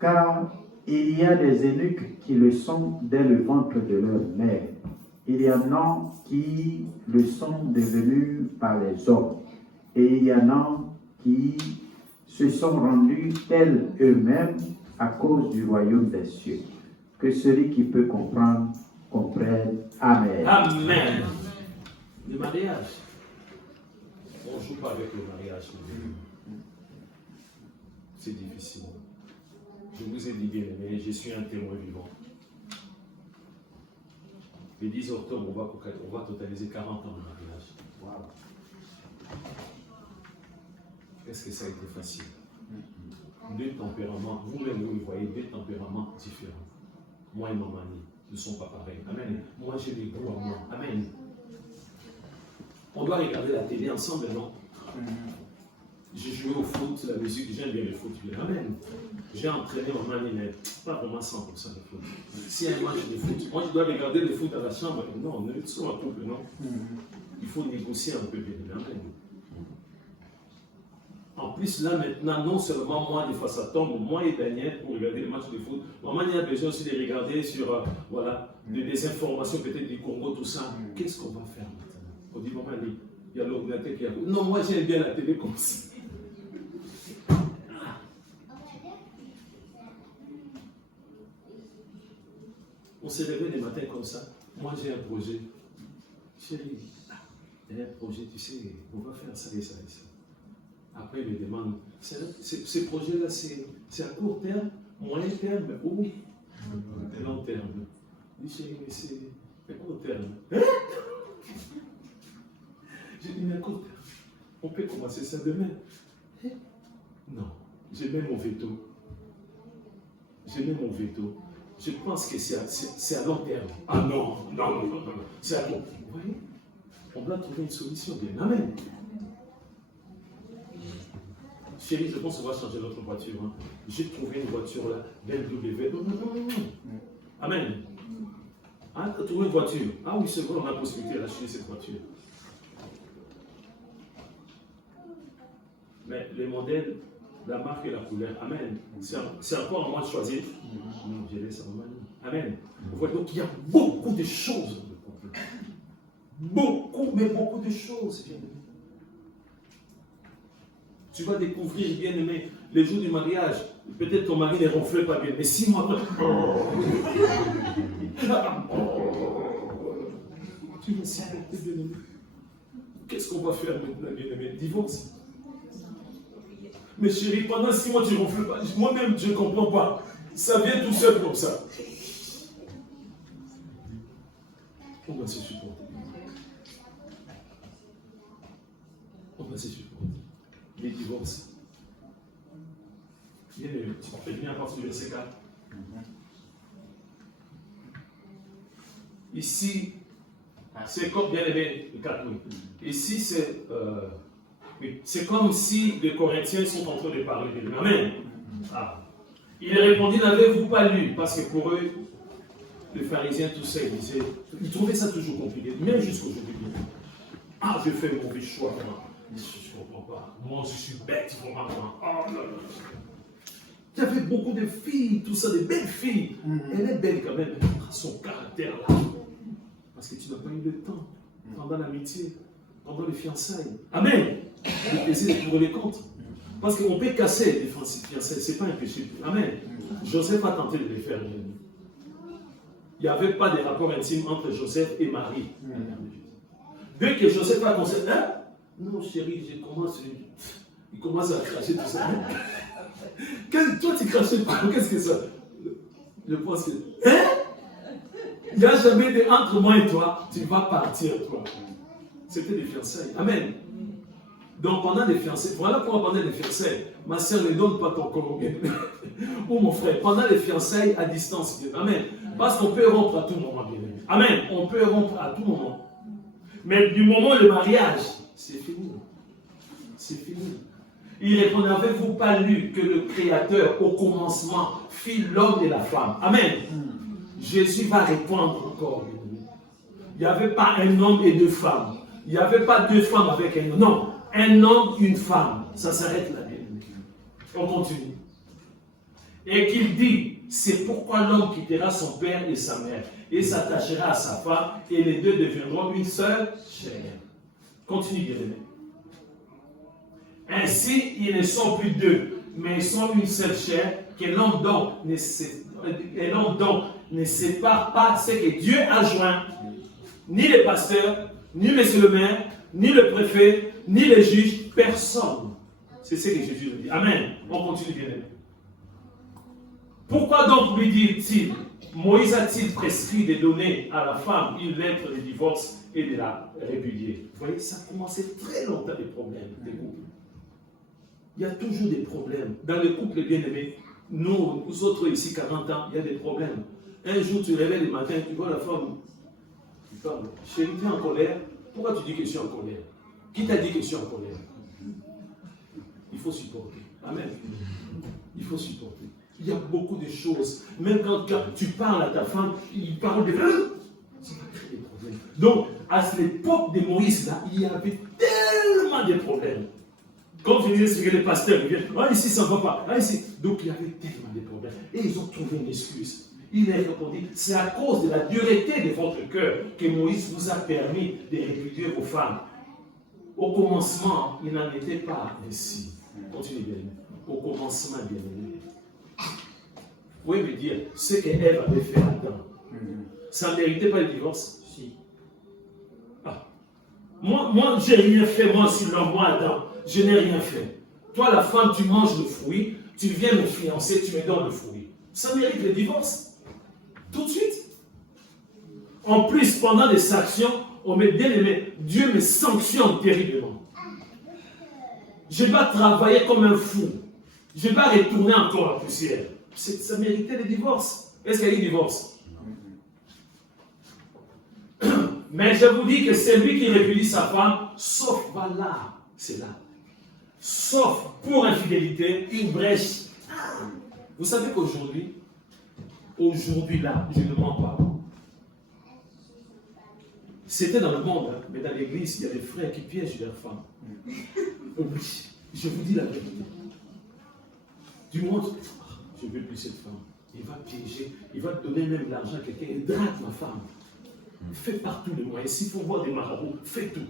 Car il y a des eunuques qui le sont dès le ventre de leur mère. Il y en a qui le sont devenus par les hommes. Et il y en a qui se sont rendus tels eux-mêmes à cause du royaume des cieux. Que celui qui peut comprendre, comprenne. Amen. Amen. Le mariage. On ne joue pas avec le mariage. C'est difficile. Je vous ai dit, bien aimé, je suis un témoin vivant. Le 10 octobre, on va totaliser 40 ans de mariage. Wow. Est-ce que ça a été facile? Deux tempéraments, vous-même vous le voyez, deux tempéraments différents. Moi et ma mamie ne sont pas pareils. Amen. Moi j'ai des goûts à moi. Amen. On doit regarder la télé ensemble, non? J'ai joué au foot, la musique, j'aime bien le foot. Amen. J'ai entraîné maman, mais pas vraiment 100% de foot. Si un match de foot, moi je dois regarder le foot dans la chambre. Non, on est sur un couple, non? Il faut négocier un peu, bien évidemment. En plus, là maintenant, non seulement moi, des fois ça tombe, moi et Daniel pour regarder les matchs de foot. Maman, il y a besoin aussi de regarder sur, voilà, des informations peut-être du Congo, tout ça. Qu'est-ce qu'on va faire maintenant? On dit, maman, il y a l'ordinateur qui a... Non, moi j'aime bien la télé comme ça. On s'est levé les matins comme ça. Moi, j'ai un projet. Chérie, il y a un projet, tu sais, on va faire ça et ça et ça. Après, il me demande, ces projets-là, c'est à court terme, moyen terme ou long terme? Je dis, chérie, mais c'est à court terme. Hein? J'ai dit, mais à court terme, on peut commencer ça demain. Non, j'ai même mon veto. J'ai même mon veto. Je pense que c'est à long terme. Ah non, c'est à court terme. Vous voyez? On doit trouver une solution. Bien. Amen. Chérie, je pense qu'on va changer notre voiture. Hein. J'ai trouvé une voiture là, BMW. Amen. Hein, tu as trouvé une voiture. Ah oui, c'est vrai, on a la possibilité d'acheter cette voiture. Mais les modèles, la marque et la couleur, amen. C'est encore à moi de choisir. Non, je laisse à maman. Amen. Vous voyez, donc il y a beaucoup de choses dans le couple. Beaucoup, mais beaucoup de choses. Tu vas découvrir, bien aimé, les jours du mariage. Peut-être ton mari ne ronfle pas bien, mais 6 mois après. Tu vas supporter, bien aimé. Qu'est-ce qu'on va faire maintenant, bien aimé? Divorce. Mais chérie, pendant 6 mois, tu ne ronfles pas. Moi-même, je ne comprends pas. Ça vient tout seul comme ça. On va se supporter. On va se supporter. Les divorces. Bien, tu peux bien à partir du verset 4. Ici, c'est comme bien aimé, le 4, oui. Ici, c'est comme si les Corinthiens sont en train de parler de lui. Amen. Ah. Il répondit, n'avez-vous pas lu? Parce que pour eux, les pharisiens, tout ça, ils trouvaient ça toujours compliqué, même jusqu'aujourd'hui. Ah, je fais mon mauvais choix. Je ne comprends pas. Moi, je suis bête, il faut m'apprendre. Oh là là. Il y avait beaucoup de filles, tout ça, des belles filles. Elle est belle quand même, son caractère là. Parce que tu n'as pas eu le temps, pendant l'amitié, pendant les fiançailles. Amen. Essayer de trouver les comptes. Parce qu'on peut casser les fiançailles, ce n'est pas un péché. Amen. Joseph a tenté de les faire. Il n'y avait pas de rapport intime entre Joseph et Marie. Dès que Joseph a conseillé, hein? Non, chérie, il commence à cracher tout ça. Toi, tu craches pas. Qu'est-ce que ça? Je pense que. Hein? Il n'y a jamais de entre moi et toi, tu vas partir, toi. C'était des fiançailles. Amen. Donc pendant les fiançailles, voilà pourquoi pendant les fiançailles, ma soeur ne donne pas ton corps. Ou mon frère, pendant les fiançailles à distance. Amen. Parce qu'on peut rompre à tout moment. Amen. On peut rompre à tout moment. Mais du moment le mariage, c'est fini. C'est fini. Il répond, n'avez-vous pas lu que le Créateur, au commencement, fit l'homme et la femme? Amen. Jésus va répondre encore. Il n'y avait pas un homme et 2 femmes. Il n'y avait pas 2 femmes avec un homme. Non, un homme, une femme. Ça s'arrête là. On continue. Et qu'il dit, c'est pourquoi l'homme quittera son père et sa mère et s'attachera à sa femme et les deux deviendront une seule chair. Continue, bien aimé. Ainsi, ils ne sont plus 2, mais ils sont une seule chair, que l'homme donc ne sépare pas ce que Dieu a joint. Ni les pasteurs, ni monsieur le maire, ni le préfet, ni les juges, personne. C'est ce que Jésus dit. Amen. On continue, bien aimé. Pourquoi donc lui dit-il, Moïse a-t-il prescrit de donner à la femme une lettre de divorce et de la répudier? Vous voyez, ça a commencé très longtemps des problèmes des couples. Il y a toujours des problèmes. Dans les couples bien-aimés, nous autres ici, 40 ans, il y a des problèmes. Un jour, tu réveilles le matin, tu vois la femme, tu parles, chérie, tu es en colère, Pourquoi tu dis que je suis en colère? Qui t'a dit que je suis en colère? Il faut supporter. Amen. Il faut supporter. Il y a beaucoup de choses. Même quand tu parles à ta femme, il parle de... Ça va créer des problèmes. Donc, à l'époque de Moïse, là, il y avait tellement de problèmes. Comme je disais, c'est que les pasteurs, ils viennent, ah, ici, ça ne va pas. Ah, ici. Donc, il y avait tellement de problèmes. Et ils ont trouvé une excuse. Il leur répondit, c'est à cause de la dureté de votre cœur que Moïse vous a permis de répudier vos femmes. Au commencement, il n'en était pas ainsi. Continuez bien. Au commencement, bien aimé. Vous pouvez me dire, ce que Ève avait fait à Adam, ça ne méritait pas le divorce? Si. Ah. Moi, j'ai rien fait, moi, sur l'homme, moi, Adam, je n'ai rien fait. Toi, la femme, tu manges le fruit, tu viens me fiancer, tu me donnes le fruit. Ça mérite le divorce. Tout de suite. En plus, pendant les actions, on me bien aimé, Dieu me sanctionne terriblement. Je dois travailler comme un fou. Je dois retourner encore la poussière. Ça méritait le divorce. Est-ce qu'il y a eu divorce? Mais je vous dis que c'est lui qui répudie sa femme, sauf voilà, c'est là. Sauf pour infidélité, une brèche. Vous savez qu'aujourd'hui, là, je ne mens pas. C'était dans le monde, hein, mais dans l'église, il y a des frères qui piègent leurs femmes. Oui, je vous dis la vérité. Du monde, je ne veux plus cette femme. Il va piéger, il va donner même l'argent à quelqu'un. Il drague ma femme. Fais partout les moyens. S'il faut voir des marabouts, fais tout.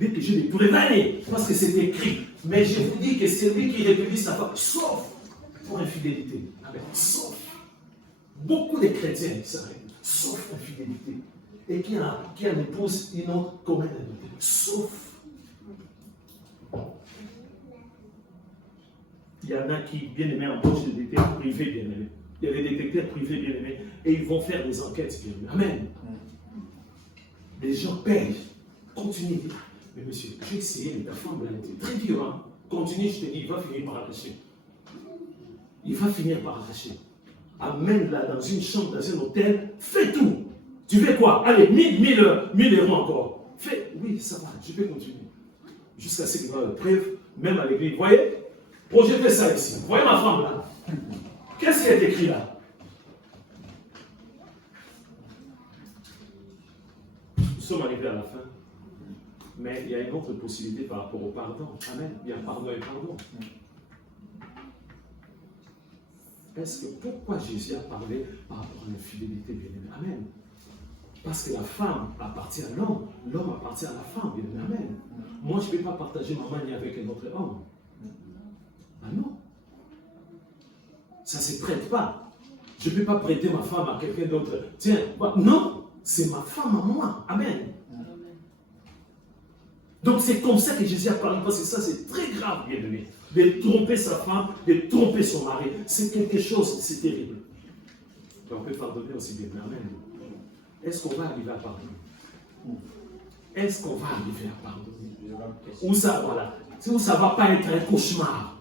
Dès que je les pourrais aller, parce que c'est écrit. Mais je vous dis que c'est lui qui répudie sa femme, sauf pour infidélité. Amen. Sauf. Beaucoup de chrétiens s'arrêtent, sauf infidélité. Et qui a une épouse, une autre comme elle adoptée. Sauf. Il y en a qui, bien aimés, embauchent des détecteurs privés, bien aimés. Il y a des détecteurs privés, bien aimés, et ils vont faire des enquêtes, bien aimés. Amen. Les gens payent. Continue. Mais monsieur, j'ai essayé, mais ta femme, elle était très dure. Hein? Continue, je te dis, il va finir par arracher. Il va finir par arracher. Amène-la dans une chambre, dans un hôtel, fais tout. Tu veux quoi? Allez, 1000 euros encore. Fais, oui, ça va, je peux continuer. Jusqu'à ce qu'il va le preuve, même à l'église. Vous voyez? Projetez ça ici. Vous voyez ma femme là? Qu'est-ce qui est écrit là? Nous sommes arrivés à la fin. Mais il y a une autre possibilité par rapport au pardon. Amen. Il y a pardon et pardon. Est-ce que pourquoi Jésus a parlé par rapport à l'infidélité, bien-aimé? Amen. Parce que la femme appartient à l'homme, l'homme appartient à la femme, bien-aimé. Amen. Moi, je ne peux pas partager ma manie avec un autre homme. Ah non. Ça ne se prête pas. Je ne peux pas prêter ma femme à quelqu'un d'autre. Tiens, non, c'est ma femme à moi. Amen. Donc c'est comme ça que Jésus a parlé, parce que ça c'est très grave, bien aimé. De tromper sa femme, de tromper son mari, c'est quelque chose, c'est terrible. Mais on peut pardonner aussi, bien aimé. Amen. Est-ce qu'on va arriver à pardonner? Est-ce qu'on va arriver à pardonner? Ou ça, voilà. Où ça ne va pas être un cauchemar.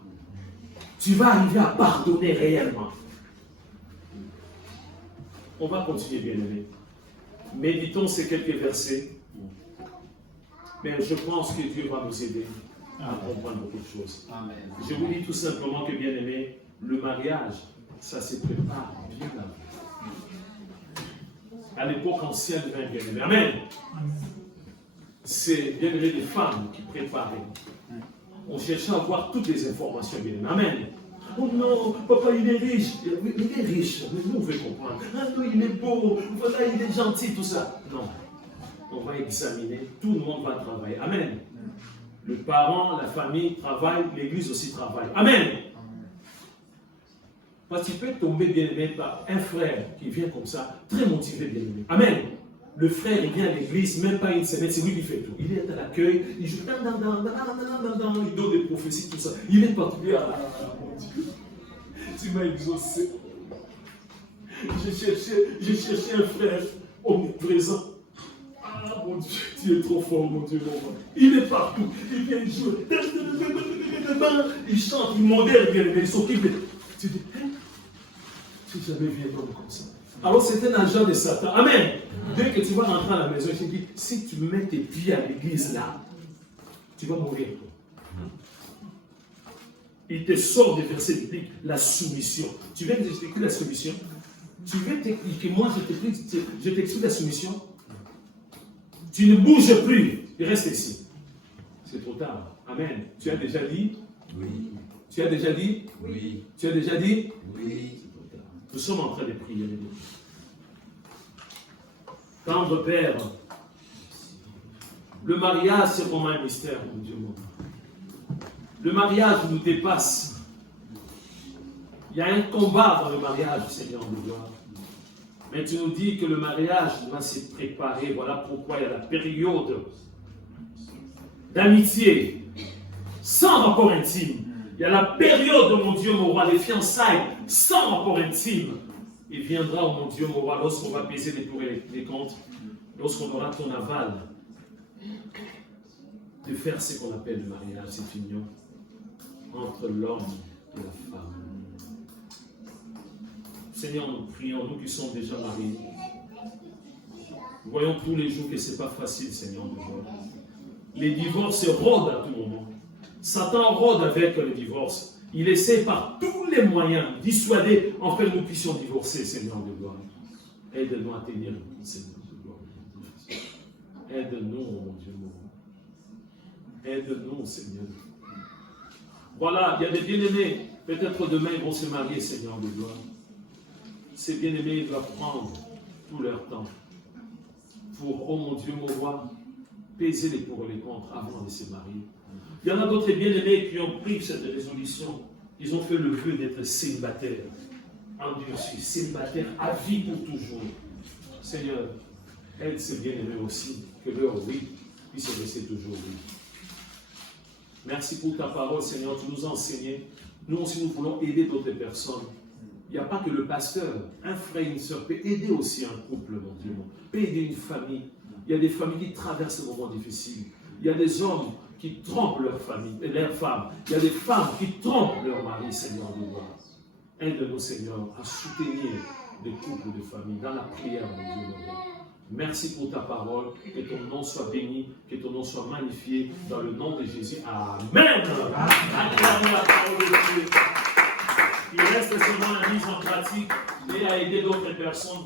Tu vas arriver à pardonner réellement. On va continuer, bien aimé. Méditons ces quelques versets. Mais je pense que Dieu va nous aider à comprendre beaucoup de choses. Amen. Je vous dis tout simplement que, bien aimé, le mariage, ça se prépare bien avant. À l'époque ancienne, bien aimé. Amen. C'est bien aimé des femmes qui préparaient. On cherchait à avoir toutes les informations, bien aimé. Amen. Oh non, papa il est riche. Il est riche, mais nous on veut comprendre. Ah non, il est beau, voilà, il est gentil, tout ça. Non. On va examiner, tout le monde va travailler. Amen. Le parent, la famille travaille, l'église aussi travaille. Amen. Parce qu'il peut tomber bien aimé par un frère qui vient comme ça, très motivé bien aimé. Amen. Le frère, il vient à l'église, même pas une semaine, c'est lui qui fait tout. Il est à l'accueil, il joue, il donne des prophéties, tout ça. Il est particulier à mon Dieu. Tu m'as exaucé. J'ai cherché un frère omniprésent. Ah mon Dieu, tu es trop fort, mon Dieu, mon roi. Il est partout, il vient jouer. Il chante, il modère bien, il s'occupe. Tu dis, hein? Tu n'as jamais vu un homme comme ça. Alors c'est un agent de Satan. Amen. Dès que tu vas rentrer à la maison, je te dis, si tu mets tes pieds à l'église là, tu vas mourir. Il te sort des versets bibliques, la soumission. Tu viens d'expliquer la soumission. Tu veux t'expliquer, moi je t'explique la soumission. Tu ne bouges plus, il reste ici. C'est trop tard. Amen. Tu as déjà dit? Oui. Tu as déjà dit? Oui. Tu as déjà dit? Oui. C'est trop tard. Nous sommes en train de prier les deux. Tendre Père, le mariage c'est vraiment un mystère, mon Dieu. Le mariage nous dépasse. Il y a un combat dans le mariage, Seigneur de gloire. Mais tu nous dis que le mariage doit se préparer. Voilà pourquoi il y a la période d'amitié, sans rapport intime. Il y a la période, mon Dieu, mon roi, des fiançailles, sans rapport intime. Il viendra, oh mon Dieu, mon roi, lorsqu'on va peser les pour et les contre, lorsqu'on aura ton aval, de faire ce qu'on appelle le mariage, c'est union entre l'homme et la femme. Seigneur, nous prions, nous qui sommes déjà mariés. Nous voyons tous les jours que ce n'est pas facile, Seigneur, de voir. Les divorces rôdent à tout moment. Satan rôde avec le divorce. Il essaie par tous les moyens de dissuader, enfin nous puissions divorcer, Seigneur de gloire. Aide-nous à tenir, Seigneur de gloire. Aide-nous, mon Dieu, mon roi. Aide-nous, Seigneur. Voilà, il y a des bien-aimés. Peut-être demain ils vont se marier, Seigneur de gloire. Ces bien-aimés doivent prendre tout leur temps pour, oh mon Dieu, mon roi, peser les pour et les contre avant de se marier. Il y en a d'autres bien-aimés qui ont pris cette résolution. Ils ont fait le vœu d'être célibataires, endurcis, célibataires à vie pour toujours. Seigneur, aide ces bien-aimés aussi, que leur oui puisse rester toujours oui. Merci pour ta parole, Seigneur, tu nous as enseigné. Nous aussi, nous voulons aider d'autres personnes. Il n'y a pas que le pasteur, un frère et une sœur peut aider aussi un couple, mon Dieu, peut aider une famille. Il y a des familles qui traversent des moments difficiles. Il y a des hommes qui trompent leur famille, leurs femmes. Il y a des femmes qui trompent leur mari, Seigneur de gloire. Aide-nous, Seigneur, à soutenir des couples de famille dans la prière, mon Dieu, mon roi. Merci pour ta parole, que ton nom soit béni, que ton nom soit magnifié, dans le nom de Jésus. Amen. Acclamons la parole de Dieu. Il reste seulement la mise en pratique et à aider d'autres personnes.